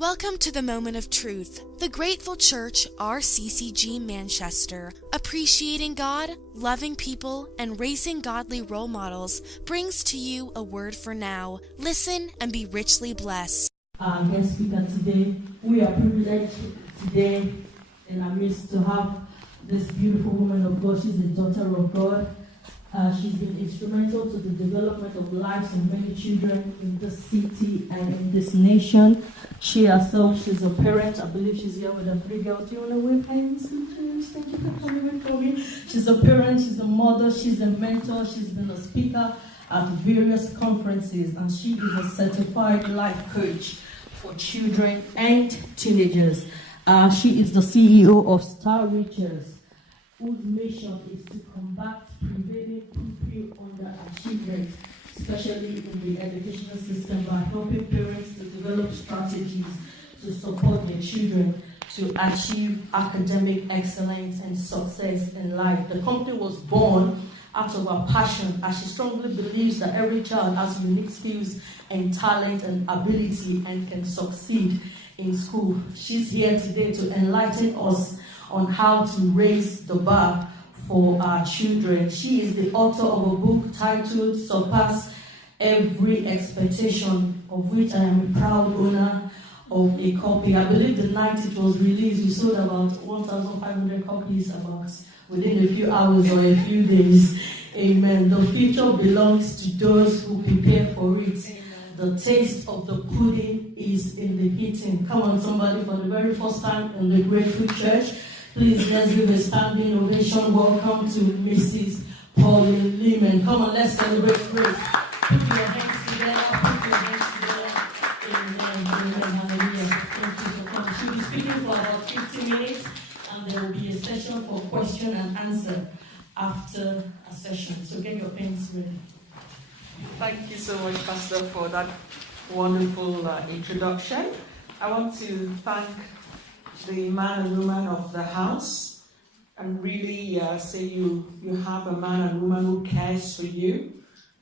Welcome to the Moment of Truth. The Grateful Church, RCCG Manchester, appreciating God, loving people, and raising godly role models, brings to you a word for now. Listen and be richly blessed. Our guest speaker today, we are privileged today in our midst to have this beautiful woman of God. She's a daughter of God. She's been instrumental to the development of lives of many children in this city and in this nation. She herself, she's a parent. I believe she's here with her 3 girls. Do you want to wave hands? Thank you for coming with me. She's a parent, she's a mother, she's a mentor, she's been a speaker at various conferences, and she is a certified life coach for children and teenagers. She is the CEO of Star Reachers, whose mission is to combat prevailing pupil underachievement, especially in the educational system, by helping parents to develop strategies to support their children to achieve academic excellence and success in life. The company was born out of her passion, as she strongly believes that every child has unique skills and talent and ability and can succeed in school. She's here today to enlighten us on how to raise the bar for our children. She is the author of a book titled Surpass Every Expectation, of which I am a proud owner of a copy. I believe the night it was released, we sold about 1,500 copies about within a few hours or a few days. Amen. The future belongs to those who prepare for it. Amen. The taste of the pudding is in the eating. Come on, somebody, for the very first time in the Grateful Church, please let's give a standing ovation. Welcome to Mrs. Pauline Limen. Come on, let's celebrate grace. Put your hands together. Put your hands together. Amen. Amen. Hallelujah. Thank you for coming. She'll be speaking for about 50 minutes, and there will be a session for question and answer after a session. So get your pens ready. Thank you so much, Pastor, for that wonderful introduction. I want to thank the man and woman of the house and really say you have a man and woman who cares for you.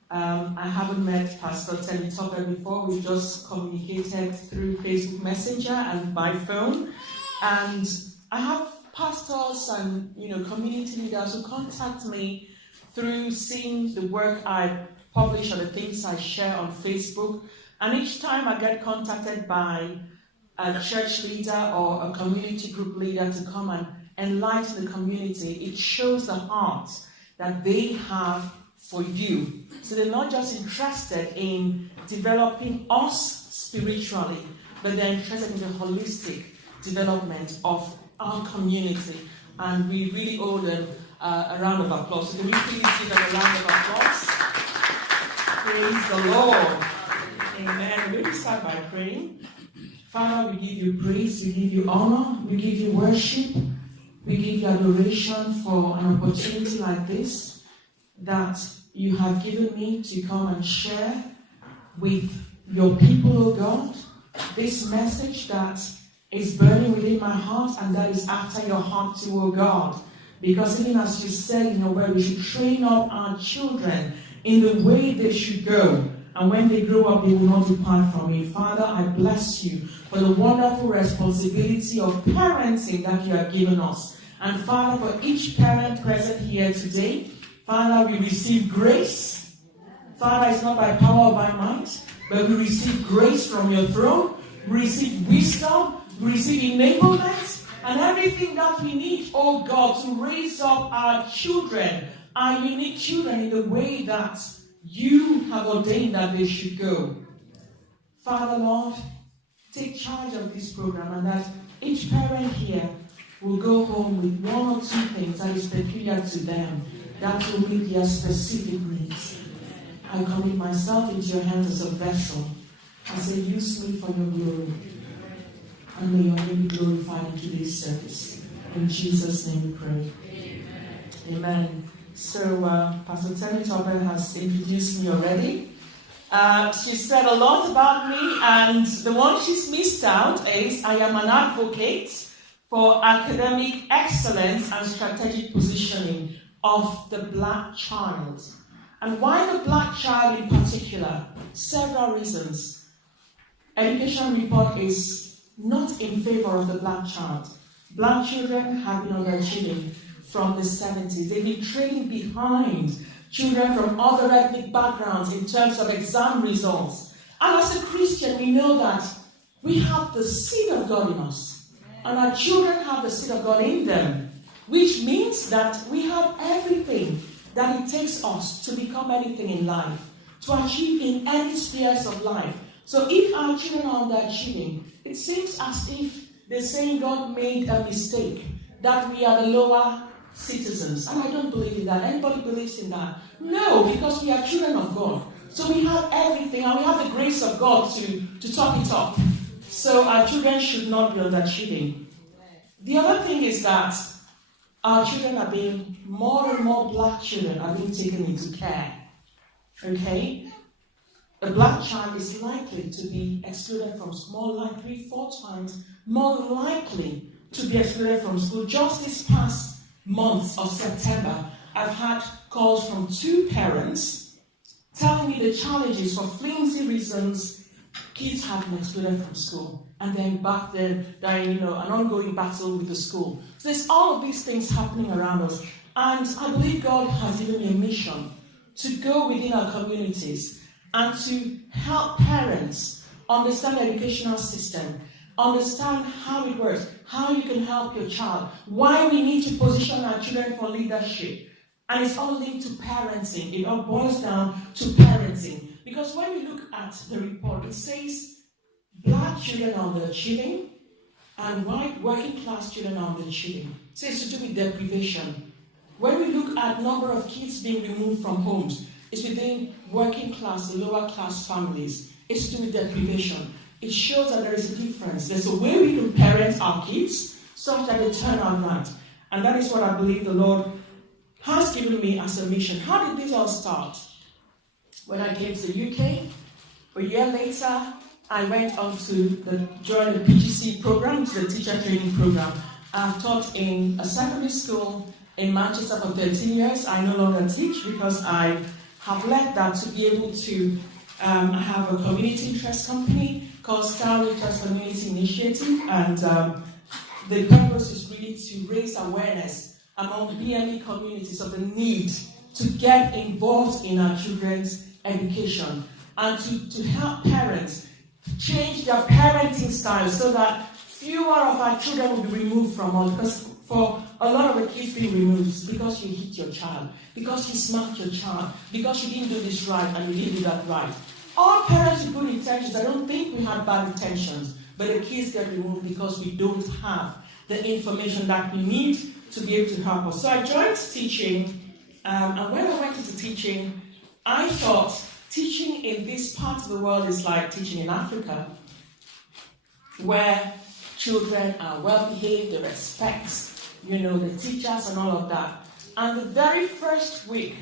I haven't met Pastor Teddy Tucker before. We just communicated through Facebook Messenger and by phone. And I have pastors and community leaders who contact me through seeing the work I publish or the things I share on Facebook. And each time I get contacted by a church leader or a community group leader to come and enlighten the community, it shows the heart that they have for you. So they're not just interested in developing us spiritually, but they're interested in the holistic development of our community. And we really owe them a round of applause. So can we please give them a round of applause? Praise the Lord. Amen. We're going to start by praying. Father, we give you praise, we give you honor, we give you worship, we give you adoration for an opportunity like this that you have given me to come and share with your people, oh God, this message that is burning within my heart and that is after your heart too, oh God. Because even as you said in your word, we should train up our children in the way they should go. And when they grow up, they will not depart from it. Father, I bless you for the wonderful responsibility of parenting that you have given us. And Father, for each parent present here today, Father, we receive grace. Father, it's not by power or by might, but we receive grace from your throne. We receive wisdom. We receive enablement. And everything that we need, oh God, to raise up our children, our unique children, in the way that you have ordained that they should go. Father, Lord, take charge of this program, and that each parent here will go home with 1 or 2 things that is peculiar to them, that will meet their specific needs. I commit myself into your hands as a vessel. I say, use me for your glory. And may your name be glorified in today's service. In Jesus' name we pray. Amen. Amen. So, Pastor Terry Tucker has introduced me already. She said a lot about me, and the one she's missed out is I am an advocate for academic excellence and strategic positioning of the black child. And why the black child in particular? Several reasons. Education report is not in favor of the black child. Black children have been underachieving from the 70s. They've been trailing behind children from other ethnic backgrounds in terms of exam results. And as a Christian, we know that we have the seed of God in us. And our children have the seed of God in them, which means that we have everything that it takes us to become anything in life, to achieve in any spheres of life. So if our children are underachieving, it seems as if they're saying God made a mistake, that we are the lower citizens. And I don't believe in that. Anybody believes in that? No, because we are children of God. So we have everything, and we have the grace of God to top it up. So our children should not be underachieving. The other thing is that our children are being, more and more black children are being taken into care. Okay? A black child is likely to be excluded from school, like 3-4 times more likely to be excluded from school. Just this past month of September, I've had calls from 2 parents telling me the challenges for flimsy reasons kids have been excluded from school. And then back then, they're in, an ongoing battle with the school. So there's all of these things happening around us. And I believe God has given me a mission to go within our communities and to help parents understand the educational system, understand how it works, how you can help your child, why we need to position our children for leadership. And it's all linked to parenting. It all boils down to parenting. Because when we look at the report, it says black children are underachieving and white working class children are underachieving. So it's to do with deprivation. When we look at number of kids being removed from homes, it's within working class, the lower class families. It's to do with deprivation. It shows that there is a difference. There's a way we can parent our kids such that they turn out right. And that is what I believe the Lord has given me as a mission. How did this all start? When I came to the UK, a year later, I went on to join the PGC program, the teacher training program. I've taught in a secondary school in Manchester for 13 years. I no longer teach because I have left that to be able to have a community interest company called Star Reachers Community Initiative, and the purpose is really to raise awareness among BME communities of the need to get involved in our children's education and to help parents change their parenting style so that fewer of our children will be removed from us. Because for a lot of the kids being removed, it's because you hit your child, because you smacked your child, because you didn't do this right and you didn't do that right. All parents with good intentions, I don't think we had bad intentions, but the kids get removed because we don't have the information that we need to be able to help us. So I joined teaching, and when I went into teaching, I thought teaching in this part of the world is like teaching in Africa, where children are well behaved, they respect, the teachers and all of that. And the very first week,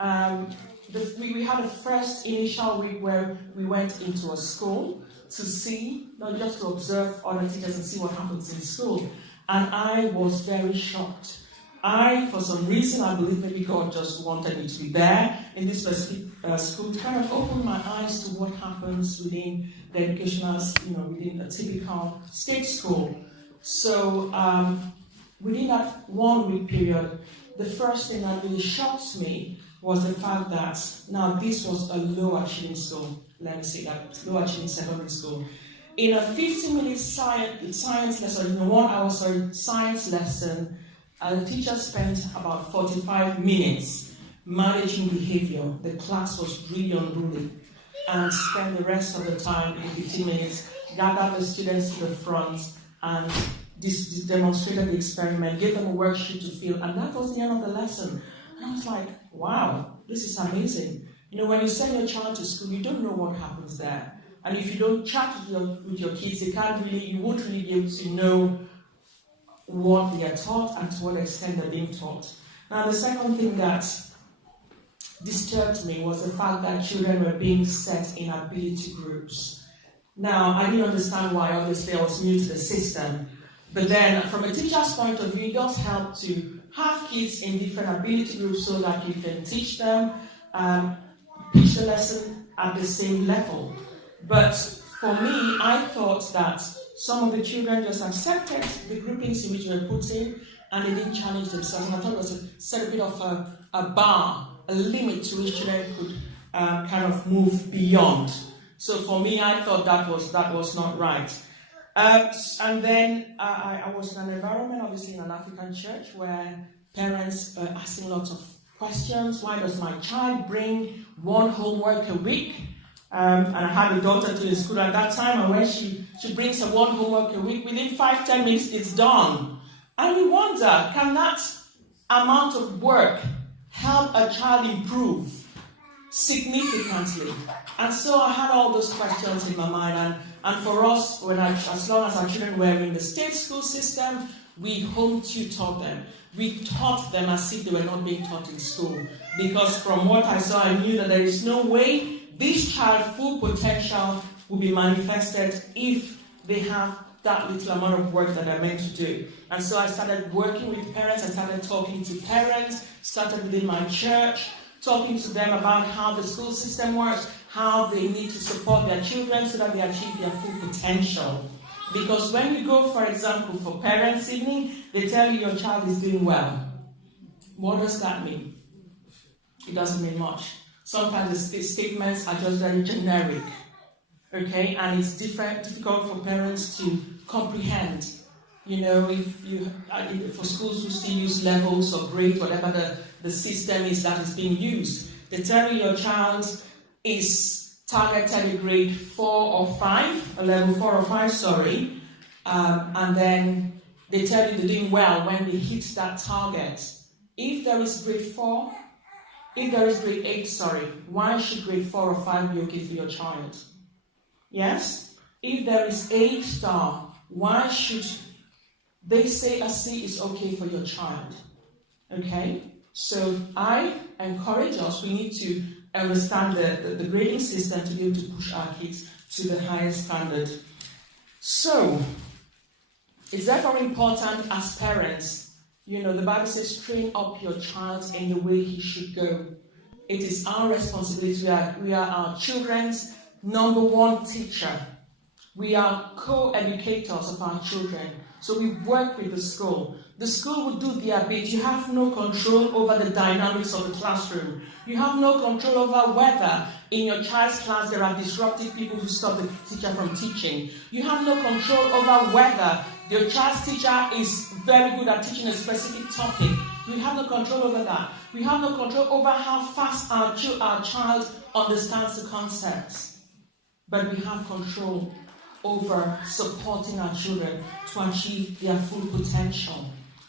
we had a first initial week where we went into a school to see, not just to observe other teachers and see what happens in school. And I was very shocked. For some reason, I believe maybe God just wanted me to be there in this specific school to kind of open my eyes to what happens within the educational, within a typical state school. So within that 1 week period, the first thing that really shocked me was the fact that now this was a low achieving school. Let me say that, low achieving secondary school. In a 50-minute science lesson, 1 hour science lesson, the teacher spent about 45 minutes managing behavior. The class was really unruly, and spent the rest of the time in 15 minutes, gathered the students to the front and demonstrated the experiment, gave them a worksheet to fill, and that was the end of the lesson. And I was like, wow, this is amazing. When you send your child to school, you don't know what happens there. And if you don't chat with your kids, you won't really be able to know what they are taught and to what extent they're being taught. Now, the second thing that disturbed me was the fact that children were being set in ability groups. Now, I didn't understand why. Obviously, I was new to the system. But then, from a teacher's point of view, it does help to have kids in different ability groups so that you can teach them, teach the lesson at the same level. But for me, I thought that some of the children just accepted the groupings in which they were put in, and they didn't challenge themselves. And I thought it was set a bit of a bar, a limit to which children could kind of move beyond. So for me, I thought that was not right. And then I was in an environment, obviously in an African church, where parents are asking lots of questions. Why does my child bring one homework a week? And I had a daughter to the school at that time, and when she brings her one homework a week, within 5-10 minutes it's done. And we wonder, can that amount of work help a child improve significantly? And so I had all those questions in my mind, and for us, as long as our children were in the state school system, we home tutored them. We taught them as if they were not being taught in school. Because from what I saw, I knew that there is no way this child's full potential will be manifested if they have that little amount of work that they're meant to do. And so I started working with parents, I started talking to parents, started within my church, talking to them about how the school system works, how they need to support their children so that they achieve their full potential. Because when you go, for example, for parents' evening, they tell you your child is doing well. What does that mean? It doesn't mean much. Sometimes the statements are just very generic, okay? And it's difficult for parents to comprehend. You know, if you for schools who still use levels or grades, whatever the system is that is being used, they tell you your child is targeted a grade 4 or 5, a level 4 or 5, sorry, and then they tell you they're doing well when they hit that target. If there is grade 4, if there is grade 8, sorry, why should grade 4 or 5 be okay for your child? Yes? If there is A star, why should they say a C is okay for your child? Okay? So I encourage us, we need to understand the grading system to be able to push our kids to the highest standard. So, it's therefore important as parents. You know, the Bible says, train up your child in the way he should go. It is our responsibility. We are our children's number one teacher. We are co-educators of our children. So we work with the school. The school will do their bit. You have no control over the dynamics of the classroom. You have no control over whether in your child's class there are disruptive people who stop the teacher from teaching. You have no control over whether your child's teacher is very good at teaching a specific topic. We have no control over that. We have no control over how fast our child understands the concepts. But we have control over supporting our children to achieve their full potential.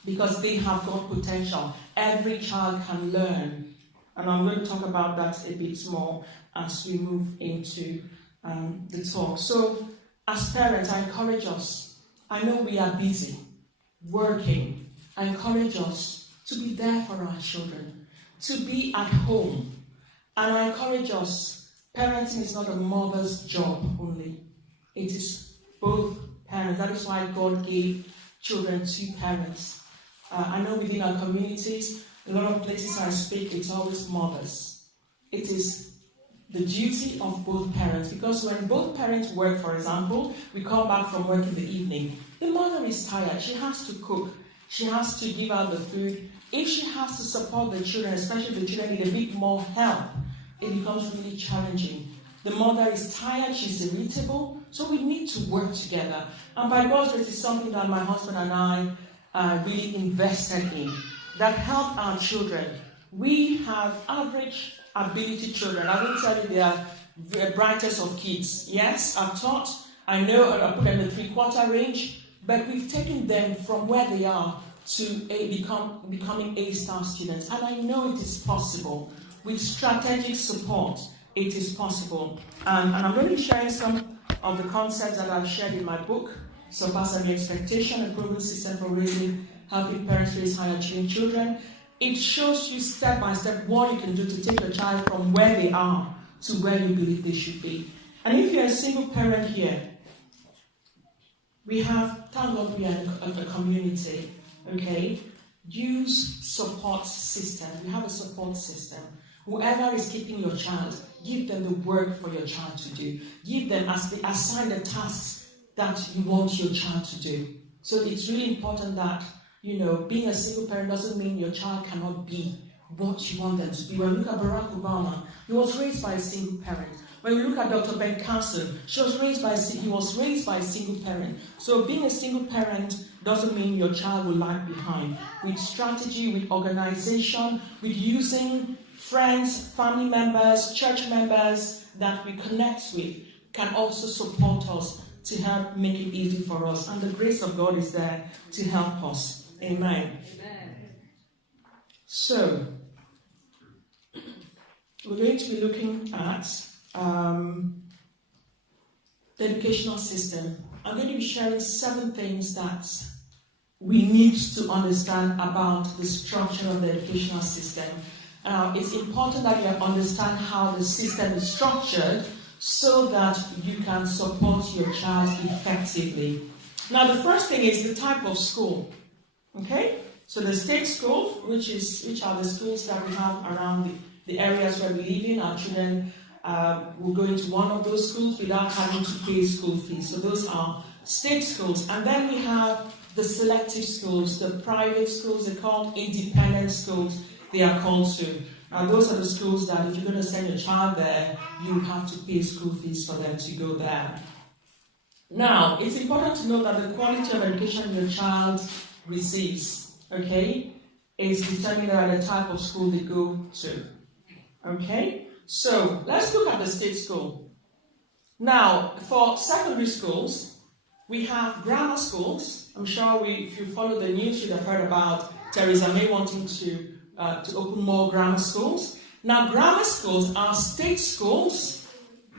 Because they have got potential. Every child can learn. And I'm going to talk about that a bit more as we move into the talk. So, as parents, I encourage us. I know we are busy, working. I encourage us to be there for our children, to be at home. And I encourage us, parenting is not a mother's job only. It is both parents. That is why God gave children to parents. I know within our communities, a lot of places I speak, it's always mothers. It is the duty of both parents, because when both parents work, for example, we come back from work in the evening, the mother is tired, she has to cook, she has to give out the food. If she has to support the children, especially the children need a bit more help, it becomes really challenging. The mother is tired, she's irritable, so we need to work together. And by God's grace, it's something that my husband and I really invested in, that help our children. We have average ability children. I will tell you they are the brightest of kids. Yes, I've taught, I know I put them in the 3/4 range, but we've taken them from where they are to becoming A-star students. And I know it is possible. With strategic support, it is possible. And I'm going to be sharing some of the concepts that I've shared in my book, Surpass Every Expectation, a proven system for helping parents raise high achieving children. It shows you step by step what you can do to take your child from where they are to where you believe they should be. And if you're a single parent here, we have, thank God we are a community, okay? Use support system. We have a support system. Whoever is keeping your child, Give them the work for your child to do. Give them, as they assign the tasks that you want your child to do. So it's really important that, being a single parent doesn't mean your child cannot be what you want them to be. When we look at Barack Obama, he was raised by a single parent. When we look at Dr. Ben Carson, he was raised by a single parent. So being a single parent doesn't mean your child will lag behind. With strategy, with organization, with using friends, family members, church members that we connect with can also support us to help make it easy for us. And the grace of God is there to help us. Amen. So, we're going to be looking at the educational system. I'm going to be sharing 7 things that we need to understand about the structure of the educational system. It's important that you understand how the system is structured so that you can support your child effectively. Now, the first thing is the type of school. Okay? So the state schools, which are the schools that we have around the areas where we live in, our children will go into one of those schools without having to pay school fees. So those are state schools. And then we have the selective schools, the private schools. They're called independent schools, they are called to. Those are the schools that if you're going to send your child there, you have to pay school fees for them to go there. Now, it's important to know that the quality of education your child receives, okay, is determined by the type of school they go to. Okay? So, let's look at the state school. Now, for secondary schools, we have grammar schools. I'm sure if you follow the news, you'd have heard about Theresa May wanting to open more grammar schools. Now, grammar schools are state schools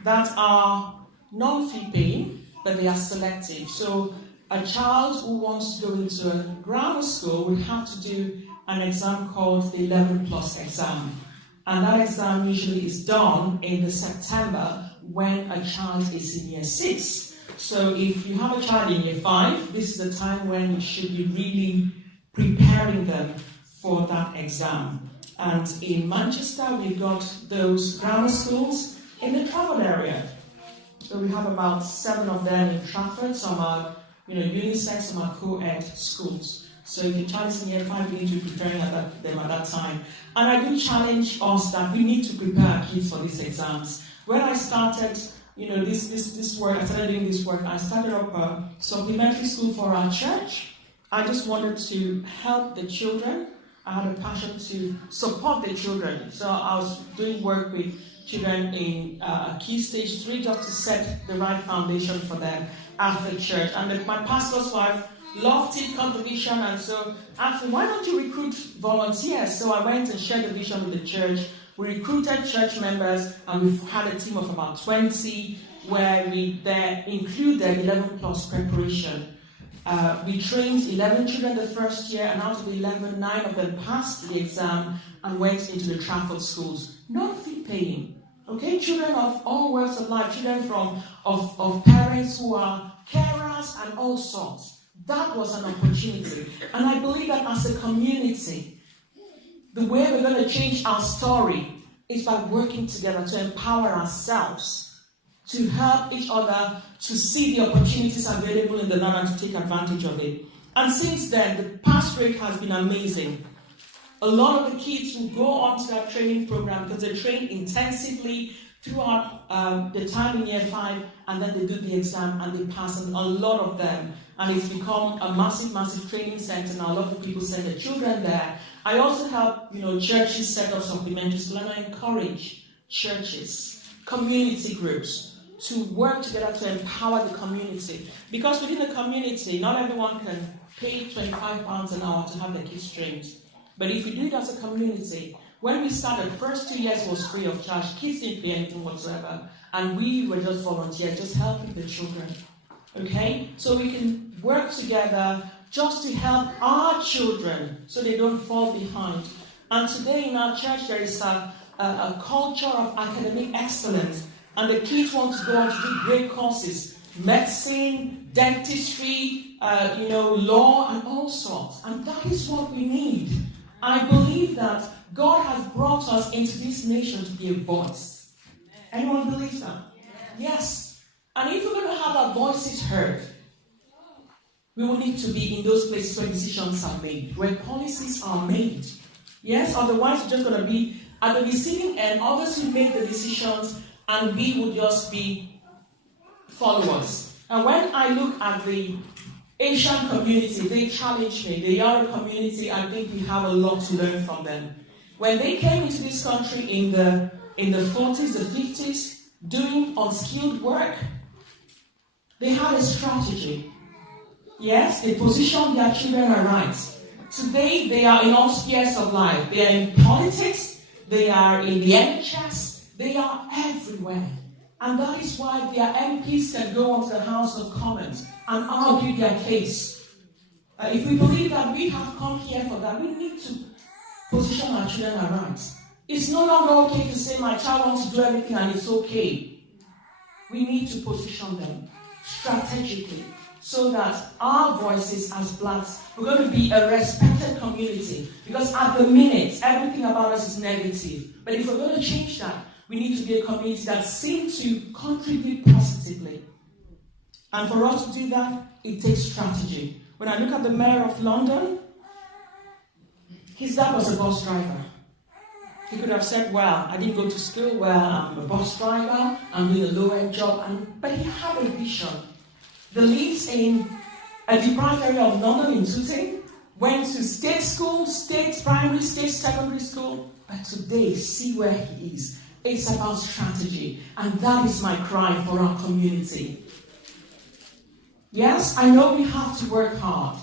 that are non-fee paying, but they are selective. So, a child who wants to go into a grammar school will have to do an exam called the 11 plus exam. And that exam usually is done in September when a child is in year 6. So if you have a child in year 5, this is the time when you should be really preparing them for that exam. And in Manchester, we've got those grammar schools in the Trafford area. So we have about 7 of them in Trafford. Some are unisex, some are co-ed schools. So if your child is in year 5, we need to be preparing them at that time. And I do challenge us that we need to prepare our kids for these exams. When I started, this work, I started doing this work, I started up a supplementary school for our church. I just wanted to help the children. I had a passion to support the children. So I was doing work with children in Key Stage 3 just to set the right foundation for them at the church. And my pastor's wife loved it, got the vision, and so asked me, why don't you recruit volunteers? So I went and shared the vision with the church. We recruited church members, and we've had a team of about 20, where we there included 11 plus preparation. We trained 11 children the first year, and out of the 11, 9 of them passed the exam and went into the Trafford schools. Non-fee paying. Okay, children of all walks of life, children of parents who are carers and all sorts. That was an opportunity. And I believe that as a community, the way we're going to change our story is by working together to empower ourselves, to help each other to see the opportunities available in the land and to take advantage of it. And since then, the pass rate has been amazing. A lot of the kids who go on to that training program, because they train intensively throughout the time in year 5, and then they do the exam and they pass, and a lot of them. And it's become a massive, massive training center. Now a lot of people send their children there. I also help, churches set up supplementary schools, and I encourage churches, community groups to work together to empower the community. Because within the community, not everyone can pay £25 an hour to have their kids trained. But if we do it as a community, when we started, the first 2 years was free of charge. Kids didn't pay anything whatsoever. And we were just volunteers, just helping the children. Okay? So we can work together just to help our children so they don't fall behind. And today in our church, there is a culture of academic excellence. And the kids want to go on to do great courses. Medicine, dentistry, law, and all sorts. And that is what we need. I believe that God has brought us into this nation to be a voice. Anyone believe that? Yes. And if we're going to have our voices heard, we will need to be in those places where decisions are made, where policies are made. Yes, otherwise we're just going to be at the receiving end. Others will make the decisions and we will just be followers. And when I look at the Asian community, they challenge me. The Yaro community, I think we have a lot to learn from them. When they came into this country in the 40s, the 50s, doing unskilled work, they had a strategy. Yes, they positioned their children aright. Today, they are in all spheres of life. They are in politics, they are in the NHS, they are everywhere. And that is why their MPs can go onto the House of Commons and argue their case. If we believe that we have come here for that, we need to position our children aright. It's no longer okay to say my child wants to do everything and it's okay. We need to position them strategically so that our voices as blacks, we're going to be a respected community. Because at the minute, everything about us is negative. But if we're going to change that, we need to be a community that seems to contribute positively. And for us to do that, it takes strategy. When I look at the mayor of London, his dad was a bus driver. He could have said, well, I didn't go to school, well, I'm a bus driver, I'm doing a low-end job, but he had a vision. He lives in a deprived area of London in Tooting, went to state school, state primary, state secondary school, but today, see where he is. It's about strategy, and that is my cry for our community. Yes, I know we have to work hard,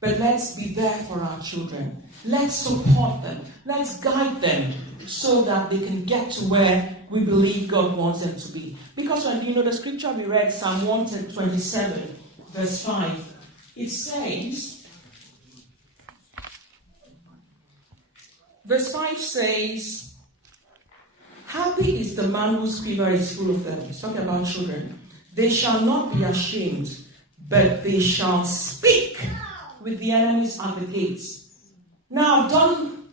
but let's be there for our children. Let's support them. Let's guide them so that they can get to where we believe God wants them to be. Because when you know the scripture we read, Psalm 127, verse 5, it says, verse 5 says, happy is the man whose quiver is full of them. It's talking about children. They shall not be ashamed, but they shall speak with the enemies at the gates. Now, I've done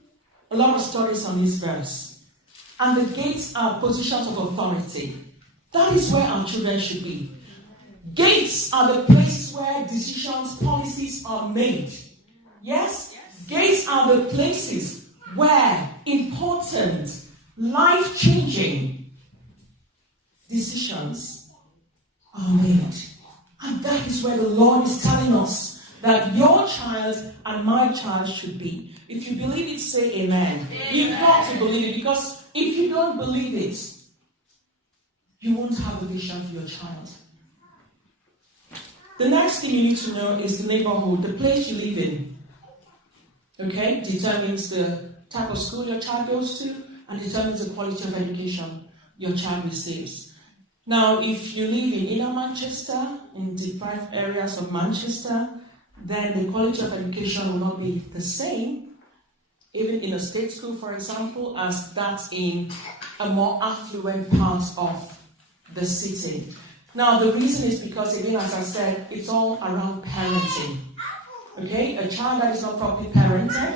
a lot of studies on this verse. And the gates are positions of authority. That is where our children should be. Gates are the places where decisions, policies are made. Yes? Gates are the places where important, life-changing decisions are made. And that is where the Lord is telling us that your child and my child should be. If you believe it, say amen. You've got to believe it, because if you don't believe it, you won't have a vision for your child. The next thing you need to know is the neighborhood, the place you live in. Okay? Determines the type of school your child goes to and determines the quality of education your child receives. Now, if you live in inner Manchester, in deprived areas of Manchester, then the quality of education will not be the same, even in a state school, for example, as that in a more affluent part of the city. Now, the reason is because, again, as I said, it's all around parenting. Okay? A child that is not properly parented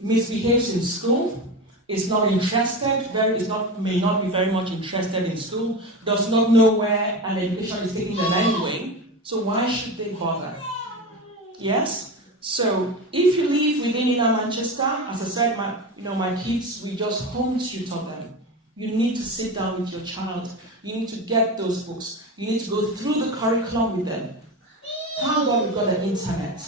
misbehaves in school, is not interested, may not be very much interested in school, does not know where an education is taking them anyway, so why should they bother? Yes? So, if you live within inner Manchester, as I said, my kids, we just home tutor them. You need to sit down with your child. You need to get those books. You need to go through the curriculum with them. Thank God we've got the internet.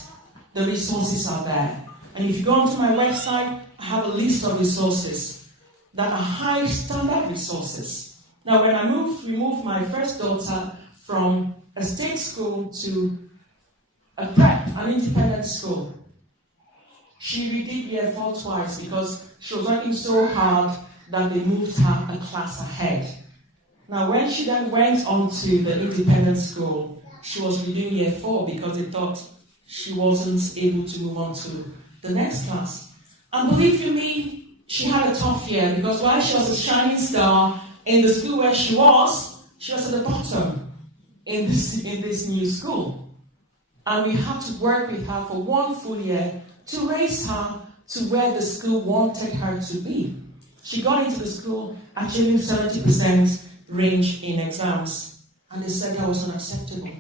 The resources are there. And if you go onto my website, I have a list of resources that are high standard resources. Now, when I removed my first daughter from a state school to a prep, an independent school, she redid year 4 twice because she was working so hard that they moved her a class ahead. Now, when she then went on to the independent school, she was redoing year 4 because they thought she wasn't able to move on to the next class. And believe you me, she had a tough year because while she was a shining star in the school where she was at the bottom in this new school. And we had to work with her for 1 full year to raise her to where the school wanted her to be. She got into the school achieving 70% range in exams, and they said that was unacceptable.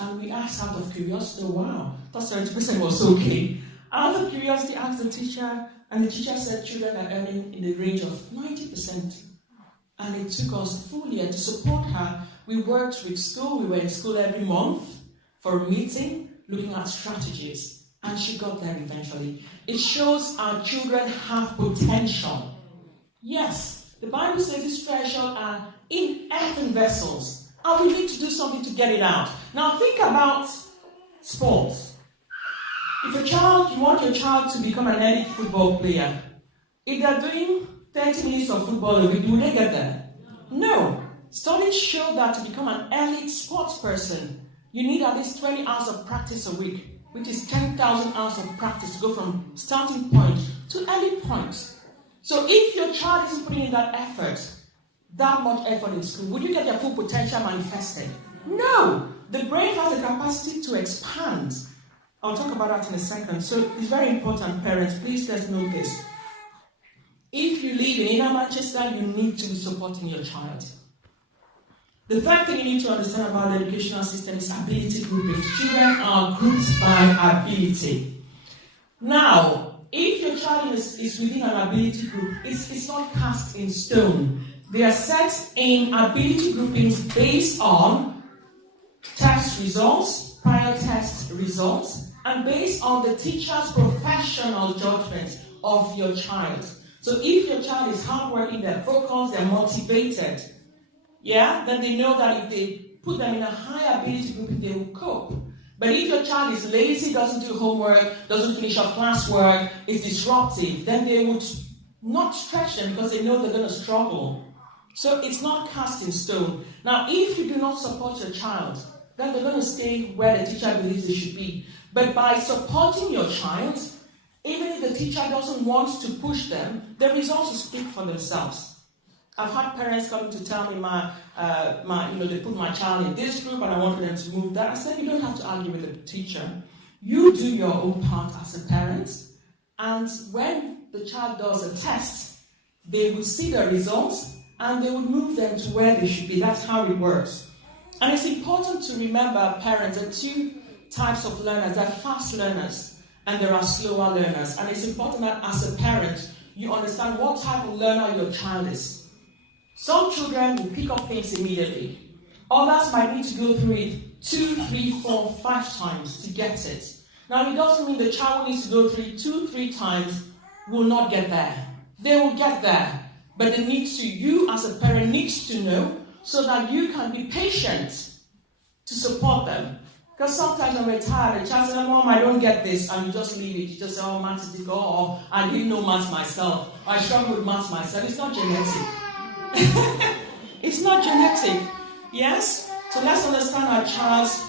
And we asked out of curiosity, wow, thought 70% was okay. Out of curiosity, asked the teacher, and the teacher said children are earning in the range of 90%. And it took us a full year to support her. We worked with school. We were in school every month for a meeting, looking at strategies. And she got there eventually. It shows our children have potential. Yes, the Bible says these treasures are in earthen vessels. And we need to do something to get it out. Now think about sports. If you want your child to become an elite football player, if they're doing 30 minutes of football a week, will they get there? No. Studies show that to become an elite sports person, you need at least 20 hours of practice a week, which is 10,000 hours of practice to go from starting point to elite point. So if your child isn't putting in that effort, that much effort in school, would you get their full potential manifested? No. The brain has the capacity to expand. I'll talk about that in a second. So it's very important, parents, please let's note this. If you live in inner Manchester, you need to be supporting your child. The third thing you need to understand about the educational system is ability grouping. Children are grouped by ability. Now, if your child is within an ability group, it's not cast in stone. They are set in ability groupings based on test results, prior test results, and based on the teacher's professional judgment of your child. So if your child is hardworking, they're focused, they're motivated, then they know that if they put them in a high ability group, they will cope. But if your child is lazy, doesn't do homework, doesn't finish up classwork, is disruptive, then they would not stretch them because they know they're going to struggle. So it's not cast in stone. Now, if you do not support your child, then they're going to stay where the teacher believes they should be. But by supporting your child, even if the teacher doesn't want to push them, the results will speak for themselves. I've had parents coming to tell me they put my child in this group and I wanted them to move that. I said, you don't have to argue with the teacher. You do your own part as a parent, and when the child does a test, they will see the results and they will move them to where they should be. That's how it works. And it's important to remember, parents, there are two types of learners. There are fast learners and there are slower learners. And it's important that as a parent, you understand what type of learner your child is. Some children will pick up things immediately. Others might need to go through it 2, 3, 4, 5 times to get it. Now, it doesn't mean the child needs to go through it 2, 3 times will not get there. They will get there. But you as a parent needs to know so that you can be patient to support them. Because sometimes when we're tired, the child says, Mom, I don't get this, and you just leave it. You just say, maths is difficult, or I didn't know maths myself, or I struggle with maths myself. It's not genetic. It's not genetic. Yes? So let's understand our child's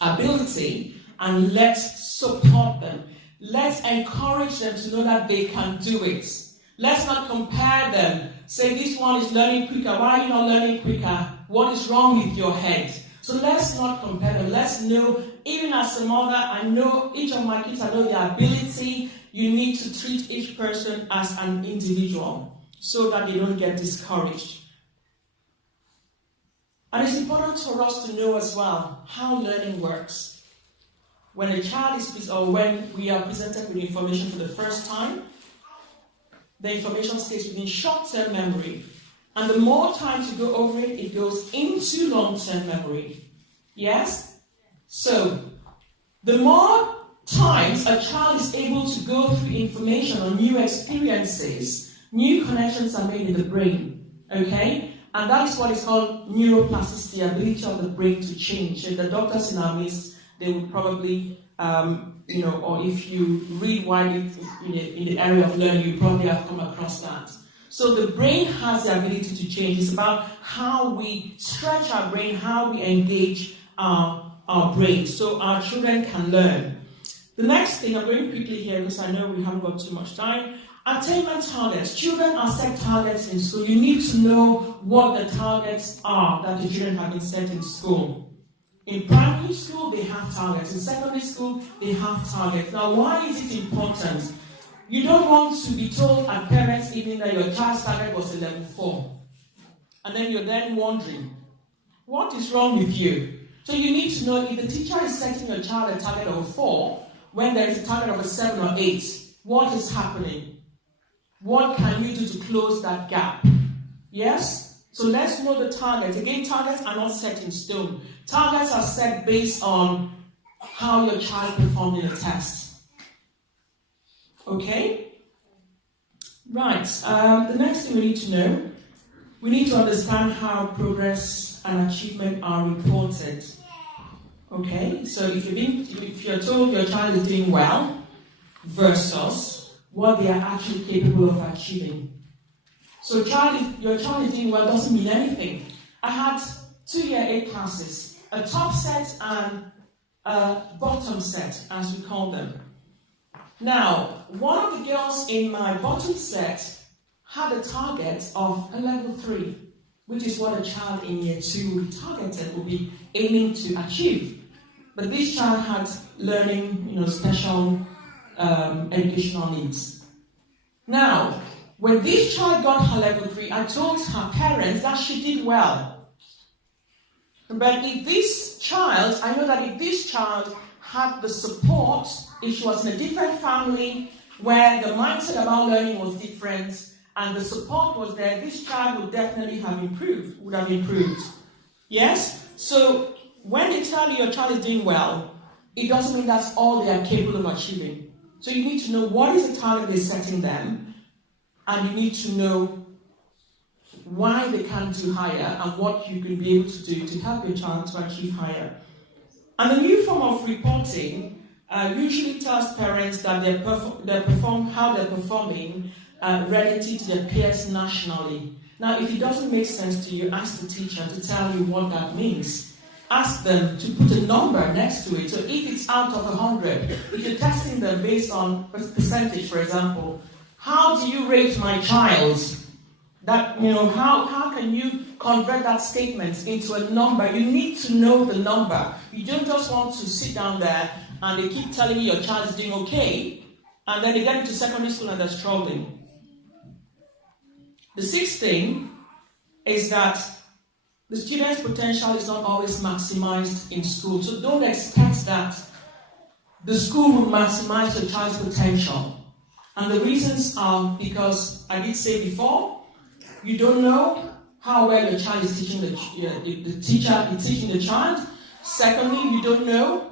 ability and let's support them. Let's encourage them to know that they can do it. Let's not compare them. Say, this one is learning quicker. Why are you not learning quicker? What is wrong with your head? So let's not compare them. Let's know, even as a mother, I know each of my kids, I know their ability. You need to treat each person as an individual so that they don't get discouraged. And it's important for us to know as well how learning works. When a child is, or when we are presented with information for the first time, the information stays within short-term memory. And the more times you go over it, it goes into long-term memory. Yes? So, the more times a child is able to go through information or new experiences, new connections are made in the brain. Okay? And that is what is called neuroplasticity, ability of the brain to change. And the doctors in our midst, they would probably, or if you read widely in the area of learning, you probably have come across that. So the brain has the ability to change. It's about how we stretch our brain, how we engage our brain, so our children can learn. The next thing, I'm going quickly here because I know we haven't got too much time. Attainment targets. Children are set targets in school. You need to know what the targets are that the children have been set in school. In primary school, they have targets. In secondary school, they have targets. Now, why is it important? You don't want to be told at parents' evening that your child's target was a level 4. And then you're then wondering, what is wrong with you? So you need to know if the teacher is setting your child a target of a 4, when there is a target of a 7 or 8, what is happening? What can you do to close that gap? Yes? So let's know the targets. Again, targets are not set in stone. Targets are set based on how your child performed in a test. Okay? Right. The next thing we need to know, we need to understand how progress and achievement are reported. Okay? So if you're told your child is doing well versus what they are actually capable of achieving. So your child is doing well doesn't mean anything. I had 2 year 8 classes, a top set and a bottom set, as we call them. Now, one of the girls in my bottom set had a target of a level 3, which is what a child in year 2 will be targeted, will be aiming to achieve. But this child had learning, special educational needs. Now, when this child got her level 3, I told her parents that she did well. But if this child, I know that if this child had the support, if she was in a different family where the mindset about learning was different and the support was there, this child would definitely have improved. Yes? So when they tell you your child is doing well, it doesn't mean that's all they are capable of achieving. So you need to know what is the target they're setting them, and you need to know why they can't do higher and what you can be able to do to help your child to achieve higher. And the new form of reporting usually tells parents that how they're performing relative to their peers nationally. Now, if it doesn't make sense to you, ask the teacher to tell you what that means. Ask them to put a number next to it. So if it's out of 100, if you're testing them based on percentage, for example, how do you rate my child? That, how can you convert that statement into a number? You need to know the number. You don't just want to sit down there and they keep telling you your child is doing okay, and then they get into secondary school and they're struggling. The sixth thing is that the student's potential is not always maximized in school. So don't expect that the school will maximize your child's potential. And the reasons are because, I did say before, you don't know how well your child is teaching the teacher is teaching the child. Secondly, you don't know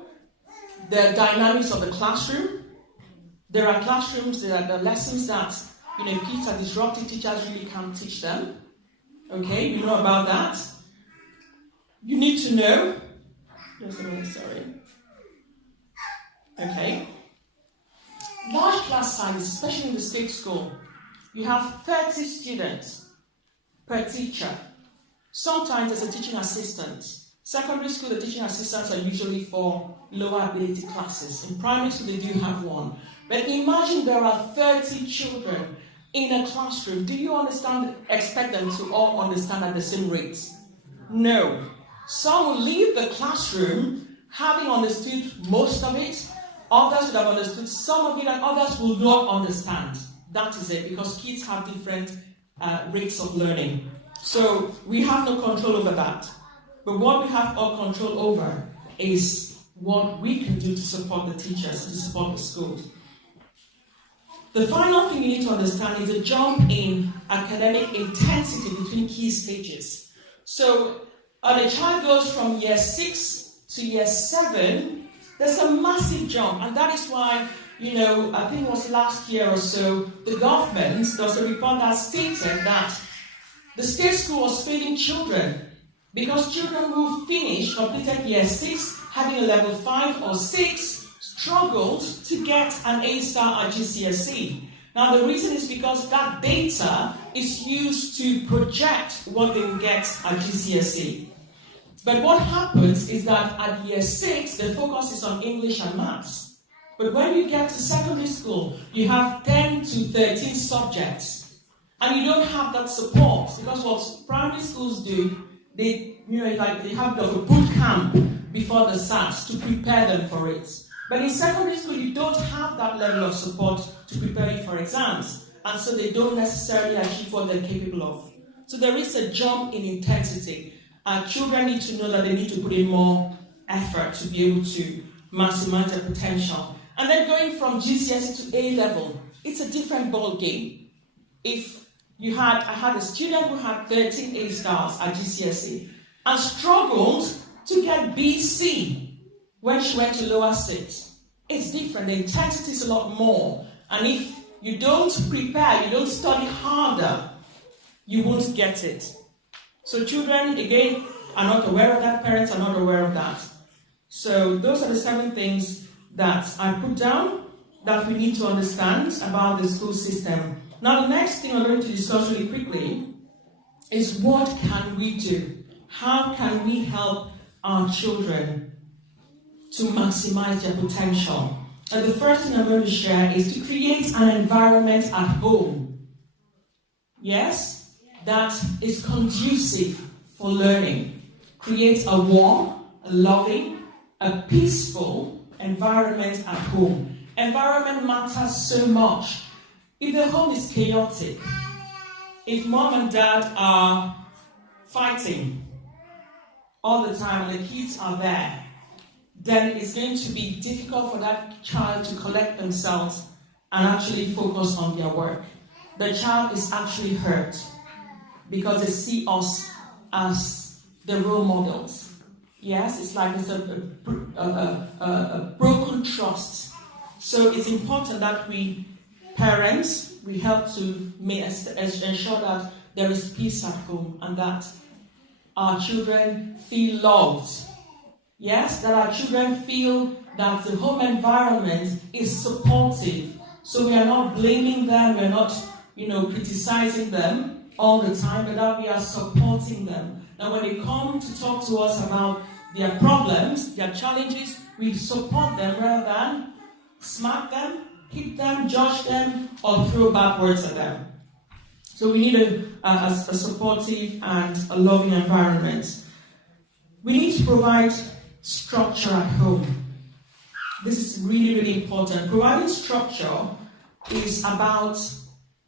the dynamics of the classroom. There are classrooms, there are the lessons that, if kids are disruptive, teachers really can't teach them. Okay, you know about that. You need to know. Just a minute, sorry. Okay. Large class sizes, especially in the state school, you have 30 students per teacher. Sometimes there's a teaching assistant. Secondary school, the teaching assistants are usually for lower ability classes. In primary school, they do have one. But imagine there are 30 children in a classroom. Do you expect them to all understand at the same rate? No. Some will leave the classroom having understood most of it. Others would have understood some of it, and others will not understand. That is it, because kids have different rates of learning. So we have no control over that. But what we have all control over is what we can do to support the teachers, to support the schools. The final thing you need to understand is a jump in academic intensity between key stages. So a child goes from year 6 to year 7, there's a massive jump, and that is why, I think it was last year or so, the government, there was a report that stated that the state school was failing children because children who completed year 6, having a level 5 or 6, struggled to get an A-star at GCSE. Now, the reason is because that data is used to project what they will get at GCSE. But what happens is that at year 6, the focus is on English and maths. But when you get to secondary school, you have 10 to 13 subjects. And you don't have that support, because what primary schools do, they have a boot camp before the SATs to prepare them for it. But in secondary school, you don't have that level of support to prepare you for exams. And so they don't necessarily achieve what they're capable of. So there is a jump in intensity. Children need to know that they need to put in more effort to be able to maximize their potential. And then going from GCSE to A level, it's a different ball game. I had a student who had 13 A stars at GCSE and struggled to get BC when she went to lower 6. It's different. The intensity is a lot more. And if you don't prepare, you don't study harder, you won't get it. So children, again, are not aware of that. Parents are not aware of that. So those are the 7 things that I put down that we need to understand about the school system. Now, the next thing I'm going to discuss really quickly is what can we do? How can we help our children to maximize their potential? And the first thing I'm going to share is to create an environment at home. Yes? That is conducive for learning. Create a warm, a loving, a peaceful environment at home. Environment matters so much. If the home is chaotic, if mom and dad are fighting all the time and the kids are there, then it's going to be difficult for that child to collect themselves and actually focus on their work. The child is actually hurt because they see us as the role models. Yes, it's like it's a broken trust. So it's important that we, parents, we help to ensure that there is peace at home and that our children feel loved. Yes, that our children feel that the home environment is supportive. So we are not blaming them, we're not, criticizing them all the time, but that we are supporting them. And when they come to talk to us about their problems, their challenges, we support them rather than smack them, hit them, judge them, or throw bad words at them. So we need a supportive and a loving environment. We need to provide structure at home. This is really, really important. Providing structure is about